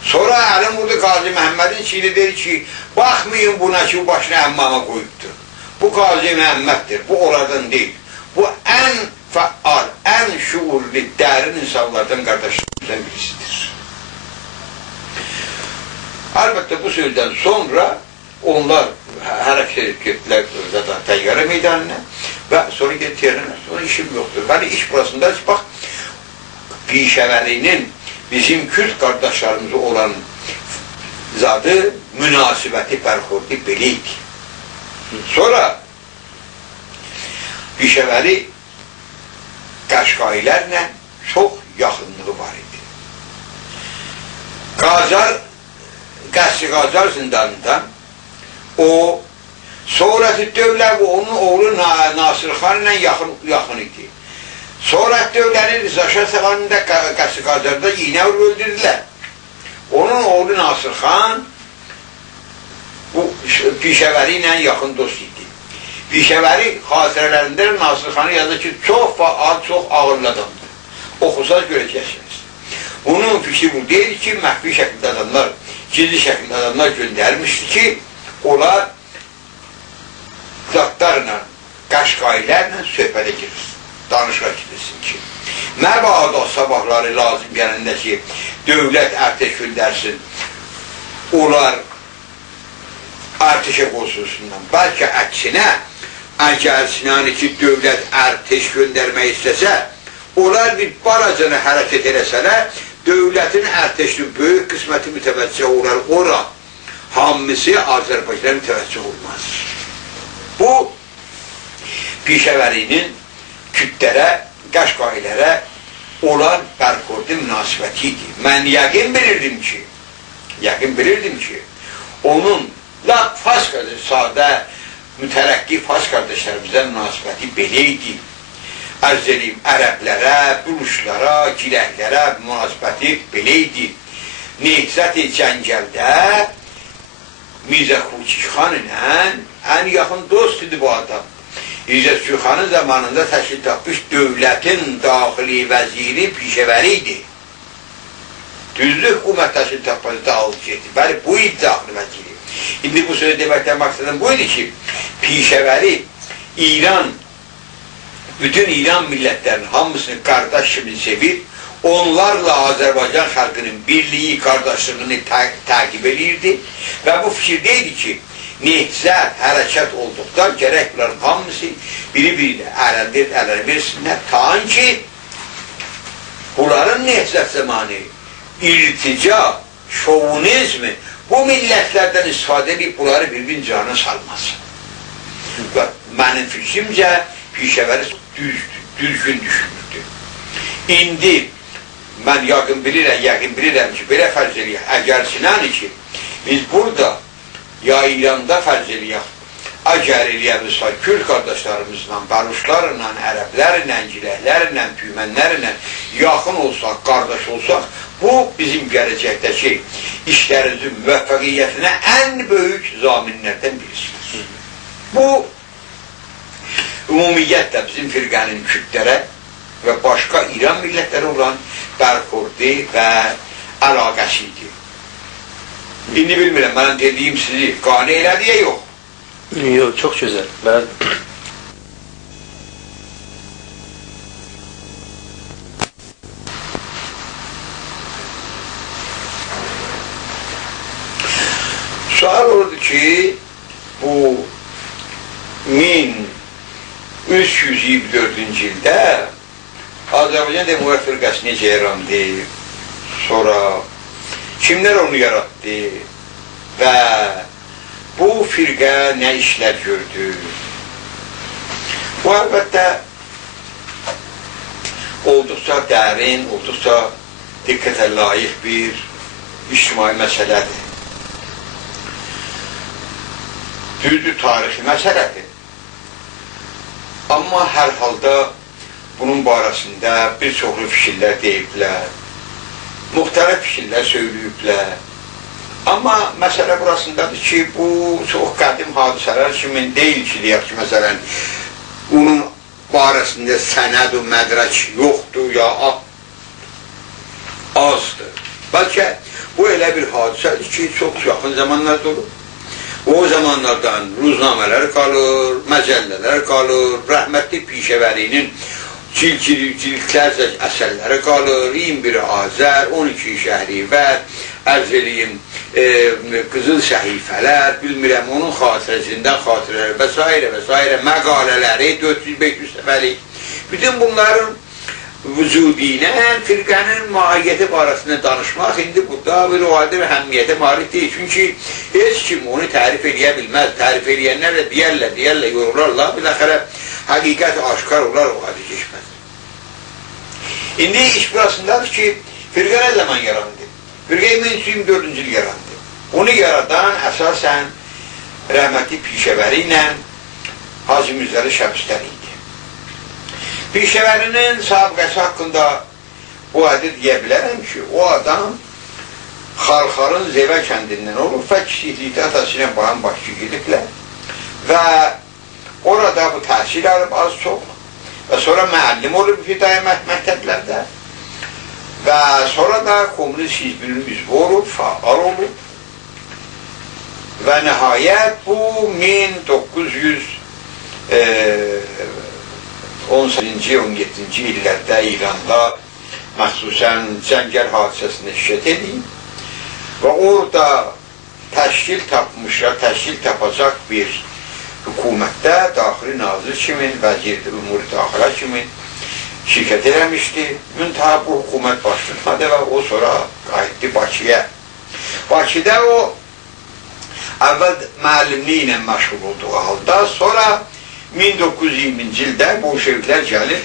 Sonra əlim vurdu Qazi Məhəmmədin çiyinə, dedi ki, baxmayın buna ki, bu başına əmmama qoyubdur. Bu Qazi Məhəmməddir, bu onlardan deyil. Bu ən fəal, ən şuurlu, dərin insanlardan qardaşlarımızdan birisidir. Əlbəttə bu sözdən sonra onlar hərəkət edib getdilər təyyarə meydanına və sonra gedib Tehrana. Sonra işim yoxdur. Bəli, iş burasında, bax, Pişəvərinin bizim Kürd qardaşlarımıza olan zadı, münasibəti, bərxurdu belə idi. Sonra Pişəvəri Qəşqailərlə çox yaxınlığı var idi. Qəsri Qacar zindanından o, sonrası dövlət və onun oğlu Nasırxan ilə yaxın idi. Sonra dövlənin Rızaşah Səvanında Qəsri Qacarda iynə öldürdülər. Onun oğlu Nasırxan bu Pişəvəri ilə yaxın dost idi. Pişəvəri xatirələrində Nasırxanı yazdı ki, çox faal, çox ağırlı adamdır. Oxusaz görəcəksiniz. Bunun fikri bu deyil ki, məxfi şəkildə adamlar, gizli şəkildə adamlar göndərmişdi ki, onlar zatlarla, Qəşqailərlə söhbədə girir, danışa girirsin ki, məbada sabahları lazım gələndə ki, dövlət ərtəş göndərsin, onlar ərtəşə qoşulsundan, bəlkə əksinə, əgər sinani ki, dövlət ərtəş göndərmək istəsə, onlar bir balacanı hərəkət eləsələr, dövlətin ərtəşinin böyük qisməti mütəvəccüh olar, ora hamısı Azərbaycan mütəvəccüh olmaz. Bu, Pişəvərinin Kürdlərə, Qəşqailərə olan bərxurdu münasibəti idi. Mən yəqin bilirdim ki, onun Fars qardaşı, sadə, mütərəqqi Fars qardaşlarımızdan münasibəti belə idi. Ərz edeyim, ərəblərə, bülüşlərə, giləklərə münasibəti belə idi. Nehzət-i Cəngəldə Mirzə Xurçixan ilə ən yaxın dost idi bu adam. Mirzə Xurçixanın zamanında təşkil tapmış dövlətin daxili vəziri Pişəvəri idi. Düzdür, hökumət təşkil tapması dağılış etdi. Bəli, bu idi daxili vəziri. İndi bu sözü deməkdən məqsədim bu idi ki, Pişəvəri İran, bütün İran millətlərinin hamısını qardaş kimi sevir, onlarla Azərbaycan xalqının birliyi, qardaşlığını təqib edirdi və bu fikirdeydi ki, nehzət, hərəkət olduqda gərək bunların hamısı biri-biriyle ələn versinlər, ta ki, bunların nehzət zamanı irtica, şovinizmi bu millətlərdən istifadə edib bunları bir-birinin canına salmasın. Və mənim fikrimcə Pişəvəri düzgün düşünürdü. İndi mən yəqin bilirəm ki, belə fərz eləyək, əgər sinəni ki, biz burada ya İranda fərz eləyək, əgər eləyəmizsə, Kürd qardaşlarımızla, Bəluşlarla, ərəblərlə, giləklərlə, tüymənlərlə yaxın olsaq, qardaş olsaq, bu bizim gələcəkdəki işlərimizin müvəffəqiyyətinə ən böyük zaminlərdən birisidir. Bu, ümumiyyətlə bizim firqənin Kürdlərə və başqa İran millətləri olan bərxurdu və əlaqəsi idi. İndi bilmirəm, mənim dediyim sizi qane elədi ya yox? Yox, çox gözəl. Mən... Sual oldu ki, bu 1324-cü ildə Azərbaycan Demokrat Firqəsi necə yarandı, sonra kimlər onu yaratdı və bu firqə nə işlər gördü? Bu əlbəttə olduqca dərin, olduqca diqqətə layiq bir ictimai məsələdir. Düzdür, tarixi məsələdir. Amma hər halda bunun barəsində bir çoxlu fikirlər deyiblər, müxtəlif fikirlər söyləyiblər. Amma məsələ burasındadır ki, bu çox qədim hadisələr kimi deyil ki, deyək ki, məsələn, bunun barəsində sənəd və mədrək yoxdur ya azdır. Bəlkə bu elə bir hadisədir ki, çox yaxın zamanlarda olur. O zamanlardan ruznamələr qalır, məcəllələr qalır, rəhmətli pişəvərinin cildlərcə əsərləri qalır, 21 Azər, 12 Şəhrivər, ərz edeyim, qızıl səhifələr, bilmirəm, onun xatirəsindən xatirələr və s. məqalələri, 400-500 səfəlik. Bütün bunların vücudinə, firqənin mahiyyəti barəsində danışmaq indi burada bir o halde bir həmmiyyətə malik deyil. Çünki heç kim onu tərif edə bilməz. Tərif edənlər də deyərlə, yorurlarla, biləxərə həqiqət aşkar olar, o halde keçməz. İndi iş burasındadır ki, firqə nə zaman yarandı? Firqə 1924-cü il yarandı. Onu yaradan əsasən rəhmətli pişəvəri ilə Hacı Mirzəli Şəbistəli idi. Pişəvərinin sabıqəsi haqqında o adı deyə bilərəm ki, o adam Xalxarın Zevə kəndindən olub və kiçiklikdə atası ilə bayan başçı gediblər və orada bu təhsil alıb az çox və sonra müəllim olub ibtidai məktəblərdə və sonra da Komünist Hizbinin üzvü olub, faal olub və nəhayət bu 1918-ci, 17-ci illərdə İranda məxsusən Cəngəl hadisəsində iştirak edib və orada təşkil tapacaq bir hükümətdə daxili nazir kimi, vəzir umuri daxilə kimi şirkət eləmişdi. Müntəhə bu hükümət başlatmadı və o sonra qayıtdı Bakıya. Bakıda o əvvəl müəllimliyi ilə məşğul olduğu halda sonra 1920-ci ildə bolşeviklər gəlib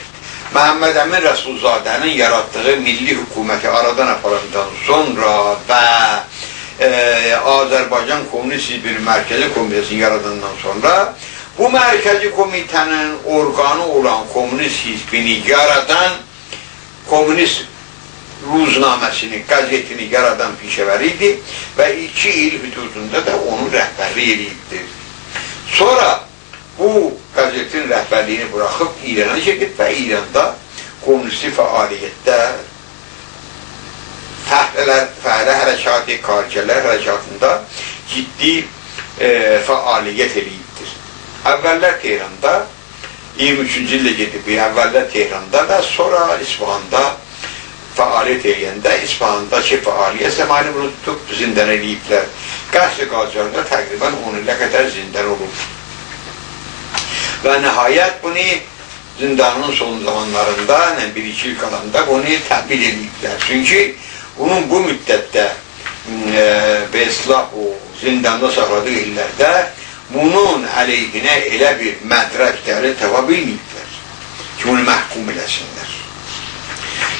Məhəmməd Əmin Rəsulzadənin yaratdığı milli hökuməti aradan aparandan sonra və Azərbaycan Komünist Hizbinin Mərkəzi Komitəsini yaradandan sonra bu Mərkəzi Komitənin orqanı olan Komünist Hizbini yaradan Komünist ruznaməsini, qəzetini yaradan pişəvəri idi və 2 il hüdudunda da onu rəhbərlik edibdir. Sonra bu qəzetin rəhbərliyini buraxıb İrana çəkib və İranda komünisti fəaliyyətdə fəhlə hərəkatı, karikələr hərəkatında ciddi fəaliyyət edibdir. Əvvəllər Tehranda, 23-cü ildə gedib, əvvəllər Tehranda və sonra İsfahanda fəaliyyət edəndə, İsfahandakı fəaliyyət zəmanı bunu tutub zindan ediblər. Qəsr Qacarında təqribən 10 ilə qədər zindan olub. Və nəhayət bunu zindanın son zamanlarında, 1-2 il qalanda bunu təhvil ediblər. Çünki bunun bu müddətdə o zindanda saxladığı illərdə bunun əleyhinə elə bir mədrək dəlil tapa bilməyiblər ki, bunu məhkum eləsinlər.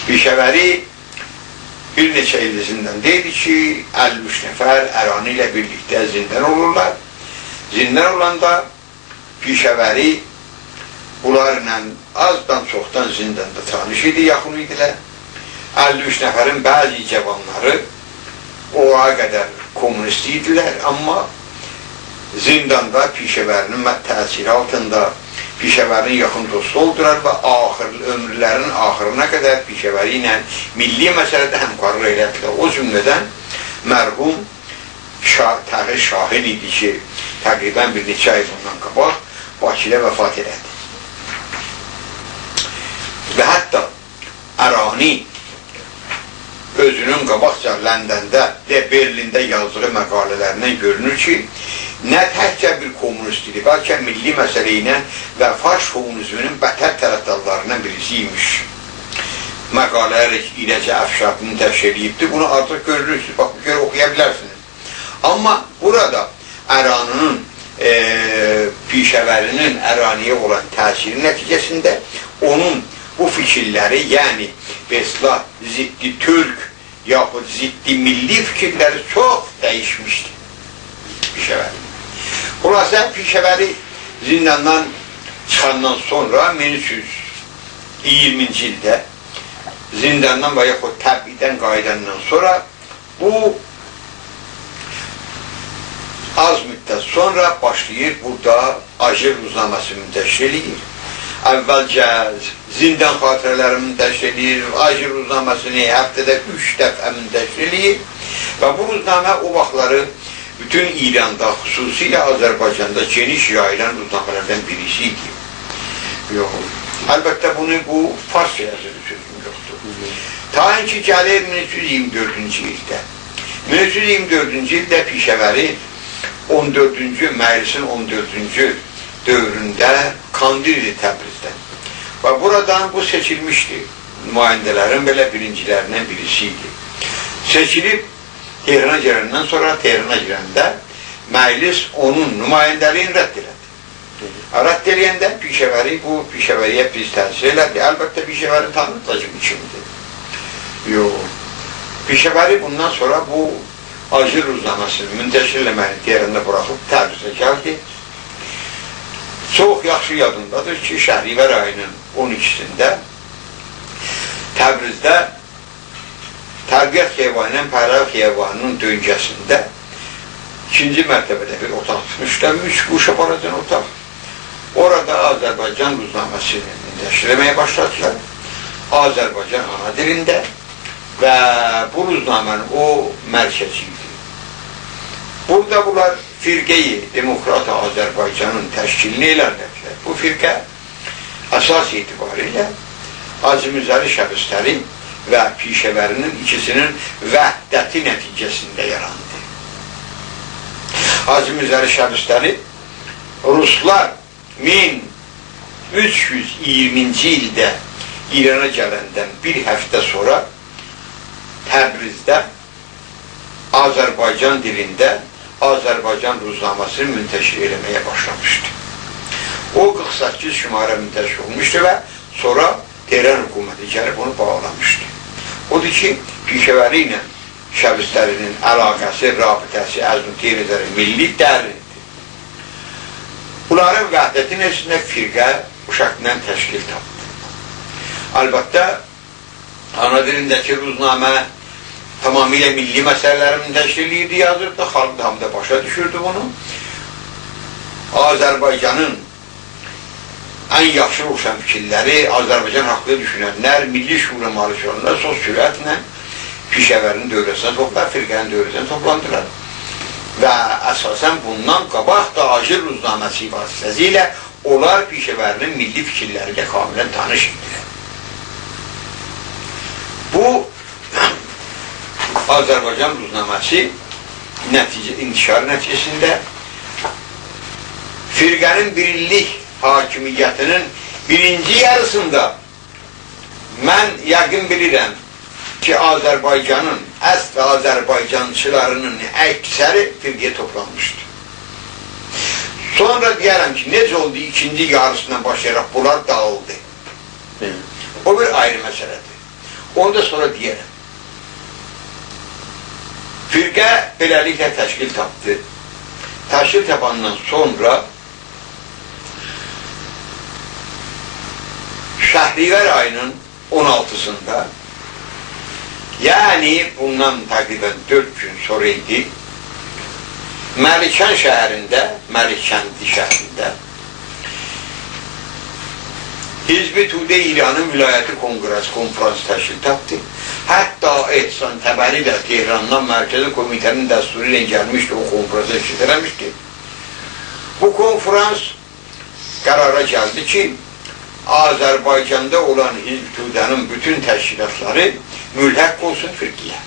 Pişəvəri bir neçə ildə zindandaydı ki, 53 nəfər Ərani ilə birlikdə zindan olurlar. Zindan olanda pişəvəri bunlarla azdan çoxdan zindanda tanış idi, yaxın idilər. 53 nəfərin bəzi cavanları oğa qədər komünist idilər, amma zindanda pişəvərinin təsiri altında pişəvərin yaxın dostu oldular və ömürlərin axırına qədər pişəvəri ilə milli məsələdə həmkarlıq elədilər. O cümlədən mərhum Tahir Şahin idi ki, təqribən bir neçə ay bundan qabaq Bakıda vəfat elədi. Və hətta Ərani özünün qabaqca Ləndəndə və Berlində yazdığı məqalələrindən görünür ki, nə təkcə bir komünist idi, bəlkə milli məsələ ilə və faş komünizminin bətər tərəfdarlarından birisi imiş. Məqalələr iləcə əfşatını təşkil edibdir, bunu artıq görürürsünüz, bax, bir kere oxuya bilərsiniz. Amma burada Əraninin, pişəvərinin Əraniyə olan təsiri nəticəsində onun bu fikirləri, yəni Besla ziddi Türk yaxud ziddi milli fikirləri çox dəyişmişdi Pişəvəri. Xülasə Pişəvəri zindandan çıxandan sonra 1320-ci ildə zindandan və yaxud təbbidən qayıdandan sonra bu az müddət sonra başlayır burada Ajer Ruznaməsi müntəşir edir. Əvvəlcə zindan xatirələri müntəşir edir, Ajer Ruznaməsini həftədə 3 dəfə müntəşir edir və bu ruznamə o vaxtları bütün İranda, xüsusilə Azərbaycanda geniş yayılan ruznamələrdən birisi idi. Yox. Əlbəttə bunu bu Farsça yazılı sözüm yoxdur. Ta ki gəlir 1324-cü ildə. 1324-cü ildə Pişəvəri 14-cü, məclisin 14-cü dövründə Kandilli Təbrizdən. Və buradan bu seçilmişdi. Nümayəndələrin belə birincilərindən birisi idi. Seçilib Tehrana gələndən sonra Tehrana girəndə məclis onun nümayəndəliyin rədd elədi. Rədd eləyəndə Pişəvəri bu Pişəvəriyə pis təsir elədi. Əlbəttə Pişəvəri tanıtacım kimdir. Yox. Pişəvəri bundan sonra bu Ajer Ruznaməsini müntəşir eləməni Tehranda buraxıb Təbrizə gəldi. Çox yaxşı yadındadır ki, Şəhrivər ayının 12-sində Təbrizdə Tərbiyyət Xiyabani ilə Pəhləvi Xiyabanının döngəsində ikinci mərtəbədə bir otaq tutmuşlar, 3 quşa baracan otaq. Orada Azərbaycan Ruznaməsini müntəşir eləməyə başladılar. Azərbaycan ana dilində və bu ruznamənin o mərkəzi idi. Burada bunlar firqeyi Demokrat Azərbaycanın təşkilini elədilər. Bu firqə əsas etibarilə Azimizəli şəxsləri və Pişəvərinin ikisinin vəhdəti nəticəsində yarandı. Azimizəli şəxsləri Ruslar 1320-ci ildə İrana gələndən bir həftə sonra Təbrizdə Azərbaycan dilində Azərbaycan Ruznamasını müntəşir eləməyə başlamışdı. O 48 şümarə müntəşir olmuşdu və sonra Tehran hökuməti gəlib onu bağlamışdı. Odur ki, Pişəvəri ilə şəxslərinin əlaqəsi, rabitəsi, əzm-i milli dərindir. Bunların vəhdəti nəticəsində firqə bu şəkillə təşkil tapdı. Əlbəttə, ana dilindəki ruznamə tamamilə milli məsələlərin təşkilliydi, yazırdı, xalq da hamıda başa düşürdü bunu. Azərbaycanın ən yaxşı roşan fikirləri, Azərbaycan haqqında düşünənlər, milli şuura malik olanlar sos sürətlə Pişəvərin dövrəsinə toplar, firqənin dövrəsinə toplandılar. Və əsasən bundan qabaq da Ajer Ruznaməsi vasitəsilə onlar Pişəvərinin milli fikirləri ilə kamilən tanış idilər. Bu Azərbaycan Ruznaməsi intişarı nəticəsində firqənin birinlik hakimiyyətinin birinci yarısında mən yəqin bilirəm ki, Azərbaycanın, əsl Azərbaycançılarının əksəri firqəyə toplanmışdır. Sonra deyərəm ki, necə oldu ikinci yarısından başlayaraq bunlar dağıldı. O bir ayrı məsələdir. Onu da sonra deyərəm. Firqə beləliklə təşkil tapdı. Təşkil tapandan sonra Şəhrivər ayının 16-sında, yəni bundan təqribən 4 gün sonra idi, Məlikən şəhərində, Məlikəndi şəhərində Hizb-i Tudə İranın vilayəti konfransı təşkil tapdı. Hətta Ehsan Təbəri də Tehrandan Mərkəzi Komitənin dəsturu ilə gəlmişdi, o konfransa iştirak eləmişdi. Bu konfrans qərara gəldi ki, Azərbaycanda olan Hizb-i Tudənin bütün təşkilatları mülhəq olsun firqiyə.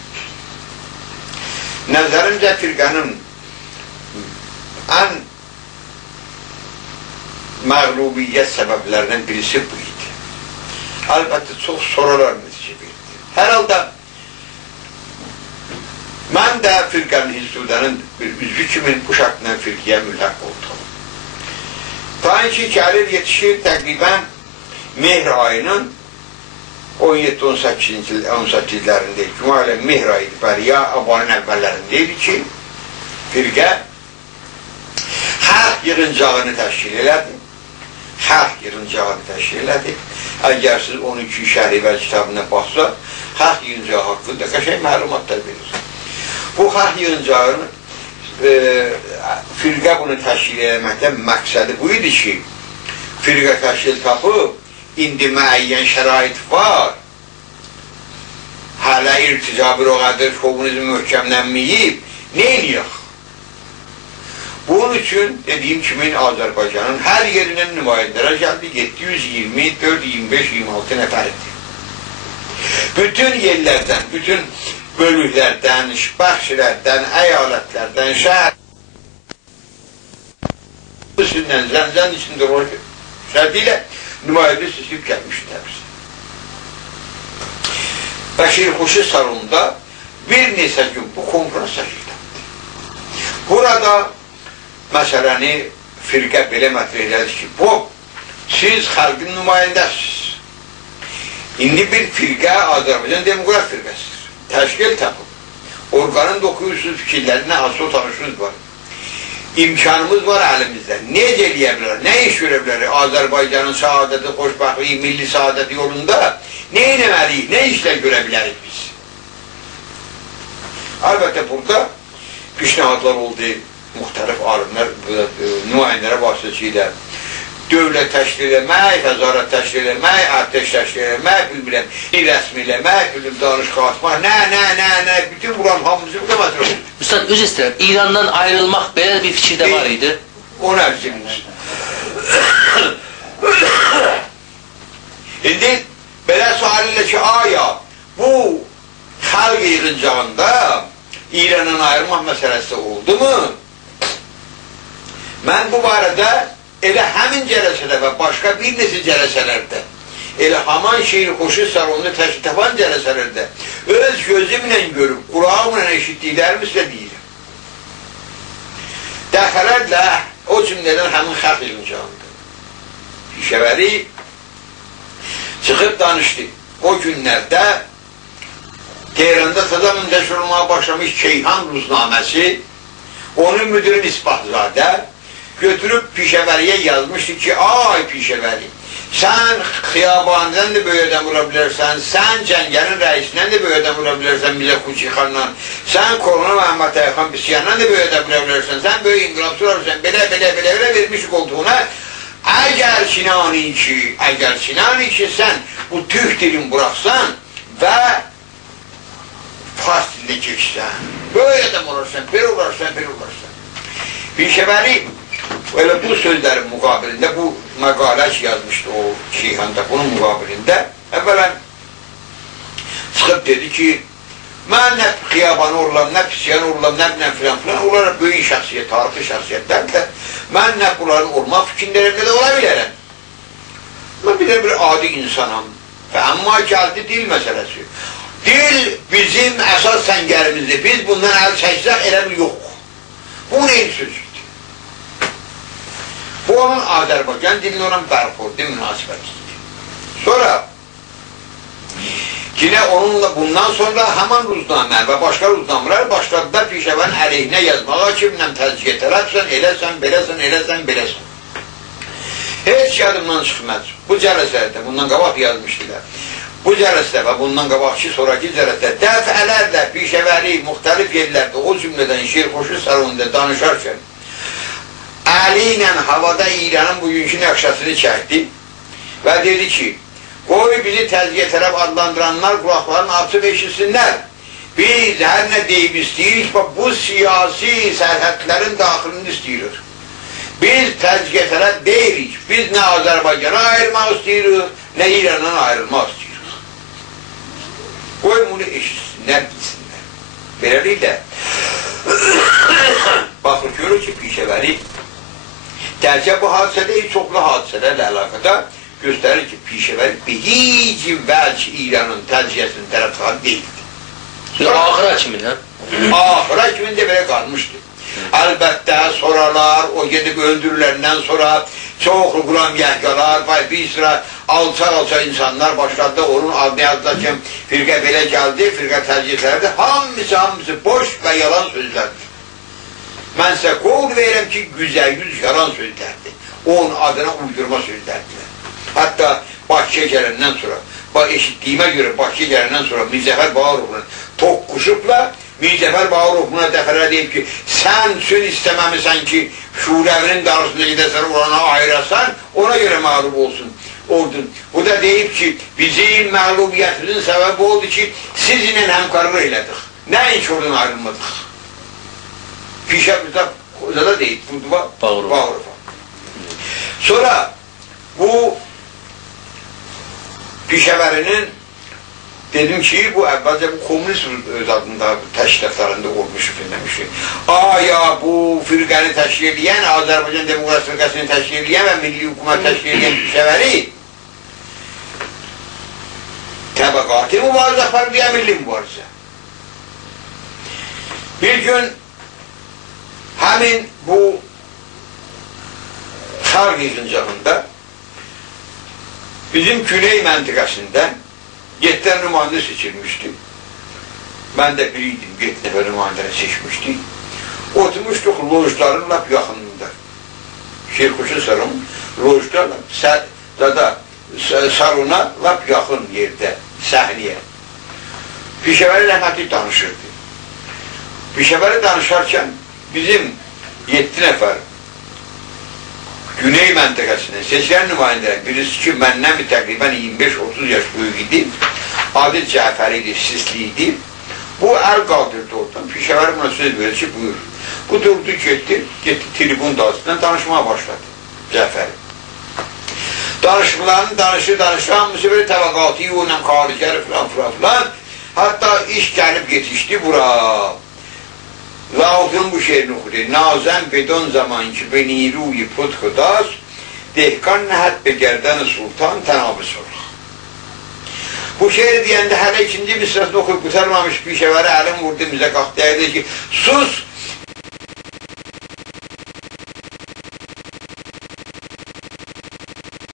Nəzərimcə firqənin ən məğlubiyyət səbəblərindən birisi bu idi. Əlbəttə, çox sorular nəticə verdi. Hər halda mən də firqənin Hizb-i Tudənin bir üzvü kimi bu şəkillə firqiyə mülhəq oldum. Ta ki, gəlir yetişir təqribən mehr ayının 17-18 illərində Cümali Mehr ayıydı, bəli, ya Abanın əvvəllərində idi ki, firqə xalq yığıncağını təşkil elədi. Xalq yığıncağını təşkil elədi. Əgər siz 12 Şəhrivəl kitabına baxsa, xalq yığıncağı haqqında qəşəng məlumatlar verir. Bu xalq yığıncağını firqə bunu təşkil eləməkdən məqsədi bu idi ki, firqə təşkil tapıb, indi müəyyən şərait var, hələ irticabı roğadır, şovunizm möhkəmlənməyib, nə eləyək? Bunun üçün, dediyim kimi, Azərbaycanın hər yerindən nümayəndələr gəldi, 724, 25, 26 nəfərdir. Bütün yerlərdən, bütün bölüklərdən, bəxşilərdən, əyalətlərdən, şəhər, zəncən içində olur, şərdilə nümayəndə seçib gəlmişlər. Bəşir Xuşi salonunda bir neçə gün bu konferans təşkil etdi. Burada məsələni firqə belə mətrə elədi ki, siz xalqın nümayəndəsiniz. İndi bir firqə Azərbaycan Demokrat firqəsidir. Təşkil tapıb. Orqanın da oxuyursunuz fikirlərinə asıl tanışınız var. İmkanımız var əlimizdə. Necə eləyə bilər, nə iş görə bilər Azərbaycanın saadəti, xoşbəxtliyi, milli saadəti yolunda nə eləməliyik, nə işlər görə bilərik biz? Əlbəttə, burada pişnahadlar oldu, müxtəlif alimlər, nümayəndələr vasitəsilə dövlət təşkil eləmək, vəzarət təşkil eləmək, ərtəş təşkil eləmək, bilmirəm, rəsmi eləmək, danışıq atmaq, nə, bütün buranın hamısı bu da məsələ olur. Üstad, öz istəyirəm, İrandan ayrılmaq belə bir fikirdə var idi. O nə fikirimiz? İndi belə sual ilə ki, aya, bu xalq yığıncağında İrandan ayrılmaq məsələsi oldu mu? Mən bu barədə elə həmin cələsədə və başqa bir neçə cələsələrdə, elə haman Şeir Xoşi salonunda təşkil tapan cələsələrdə öz gözümlə görüb, qulağımla eşitdiklərimi sizə deyirəm. Dəfələrlə o cümlədən həmin xalq yığıncağında. Pişəvəri çıxıb danışdı. O günlərdə Tehranda təzə müntəşir olmağa başlamış Keyhan Ruznaməsi, onun müdürü İsbahzadə götürüb Pişəvəriyə yazmışdı ki, ay Pişəvəri, sən Xiyabandan da böyük adam vura bilərsən, sən Cəngəlin rəisindən də böyük adam vura bilərsən, Mirzə Xuçi xandan, sən Korona Məhəmməd Təyxan Bisiyandan da böyük adam vura bilərsən, sən böyük inqilabçı olarsan, belə vermiş qoltuğuna. Əgər Sinani ki, sən bu türk dilini buraxsan və fars dilində keçsən, böyük adam olarsan, belə olarsan. Pişəvəri elə bu sözlərin müqabilində, bu məqalə ki yazmışdı o Şeyhanda, bunun müqabilində əvvələn çıxıb dedi ki, mən nə xiyabanı orulam, nə pisiyanı orulam, nə filan, onlara böyük şəxsiyyət, tarixi şəxsiyyətlərdir. Mən nə bunların olmaq fikirlərimdə də ola bilərəm. Mən bir adi insanam və amma gəldi dil məsələsi. Dil bizim əsas səngərimizdir, biz bundan əl çəksək elə bir yox. Bu neyin sözüdür? Bu onun Azərbaycan dilini olan bərxurdi münasibətidir. Sonra yine onunla bundan sonra həman ruznamə və başqa ruznamələr başladılar Pişəvərin əleyhinə yazmağa ki, təzkiyə tərəfsən, eləsən. Heç yadımdan çıxmaz. Bu cələsələrdə, bundan qabaq yazmışdılar. Bu cələsdə və bundan qabaqki sonraki cələsdə dəfələrlə Pişəvəri müxtəlif yerlərdə, o cümlədən Şeir Xoşi salonunda danışarkən əli ilə havada İranın bugünkü nəqşəsini çəkdi və dedi ki, qoy bizi təzkiyə tərəf adlandıranlar qulaqlarını açıb eşitsinlər. Biz hər nə deyib istəyirik və bu siyasi sərhədlərin daxilini istəyirik. Biz təzkiyə tərəf deyirik. Biz nə Azərbaycana ayırmaq istəyirik, nə İrandan ayrılmaq istəyirik. Qoy bunu eşitsinlər, bilsinlər. Beləliklə, baxır görür ki, Pişəvəri Dərcə bu hadisədə çoxlu hadisələrlə əlaqədar göstərir ki, Pişəvəri heç vəlki İranın təzkiyəsinin tərəfdarı deyildi. Axıra kimin, hə? Axıra kimin də belə qalmışdı. Əlbəttə soralar, o gedib öldürülenden sonra çoxlu Quram yəhqalar, bir sıra alça insanlar başladı onun adını yazdılar ki, firqə belə gəldi, firqə tərcihlərdi, hamısı boş və yalan sözlərdir. Mən sizə qol verirəm ki, güzəl-güz yalan sözlərdir. Onun adına uydurma sözlərdir. Hətta Bakıya gələndən sonra, eşitdiyimə görə Bakıya gələndən sonra Mirzəfər Bağırovla toqquşubla, Mirzəfər Bağırov buna dəfələr deyib ki, sən söz istəməmisən ki, şurəvinin qarşısında gedəsən, orana ayırasan, ona görə məğlub olsun. Bu da deyib ki, bizim məğlubiyyətimizin səbəbi oldu ki, sizinlə həmkarlıq elədik. Nəyin ki, oradan ayrılmadıq? Pişəmizdə da deyib, Bağırova. Sonra bu Pişəvərinin dedim ki, bu əvvəlcə bu komünist öz adında təşkilatlarında olmuş demişdi. Aya bu firqəni təşkil edən, Azərbaycan Demokrasi Firqəsini təşkil edən və Milli Hükümət təşkil edən Pişəvəri təbəqati mübarizə aparır deyə milli mübarizə. Bir gün həmin bu xalq yığıncağında bizim Güney məntəqəsində 7 nümayəndə seçilmişdi. Mən də biriydim, 7 nəfər nümayəndəni seçmişdik. Oturmuşduq lojların lap yaxınında. Şirkuşun salonu, lojlarla, salona lap yaxın yerdə, səhniyə. Pişəvəri rəhmətli danışırdı. Pişəvəri danışarkən bizim 7 nəfər Güney məntəqəsindən seçilən nümayəndələr, birisi ki, məndən bir təqribən 25-30 yaş böyük idi, adı Cəfəri idi, Sisli idi. Bu əl qaldırdı oradan, Pişəvəri buna söz verir ki, buyur. Bu durdu, getdi tribun dalısından danışmaya başladı, Cəfəri. Danışıqlarını danışır, hamısı böyle təbəqatı, yoğunla xaricəri filan. Hatta iş gəlib yetişdi bura. Lautun bu şeirini okudu. Nazem bedon zaman ki be niruyi putkudas, dehkan nehat be gerdan sultan tenabı sorur. Bu şeiri deyəndə hələ ikinci bir sırasını okuyup qutarmamış Pişəvəri əlim vurdu bizə qalxdı. Dedi ki, sus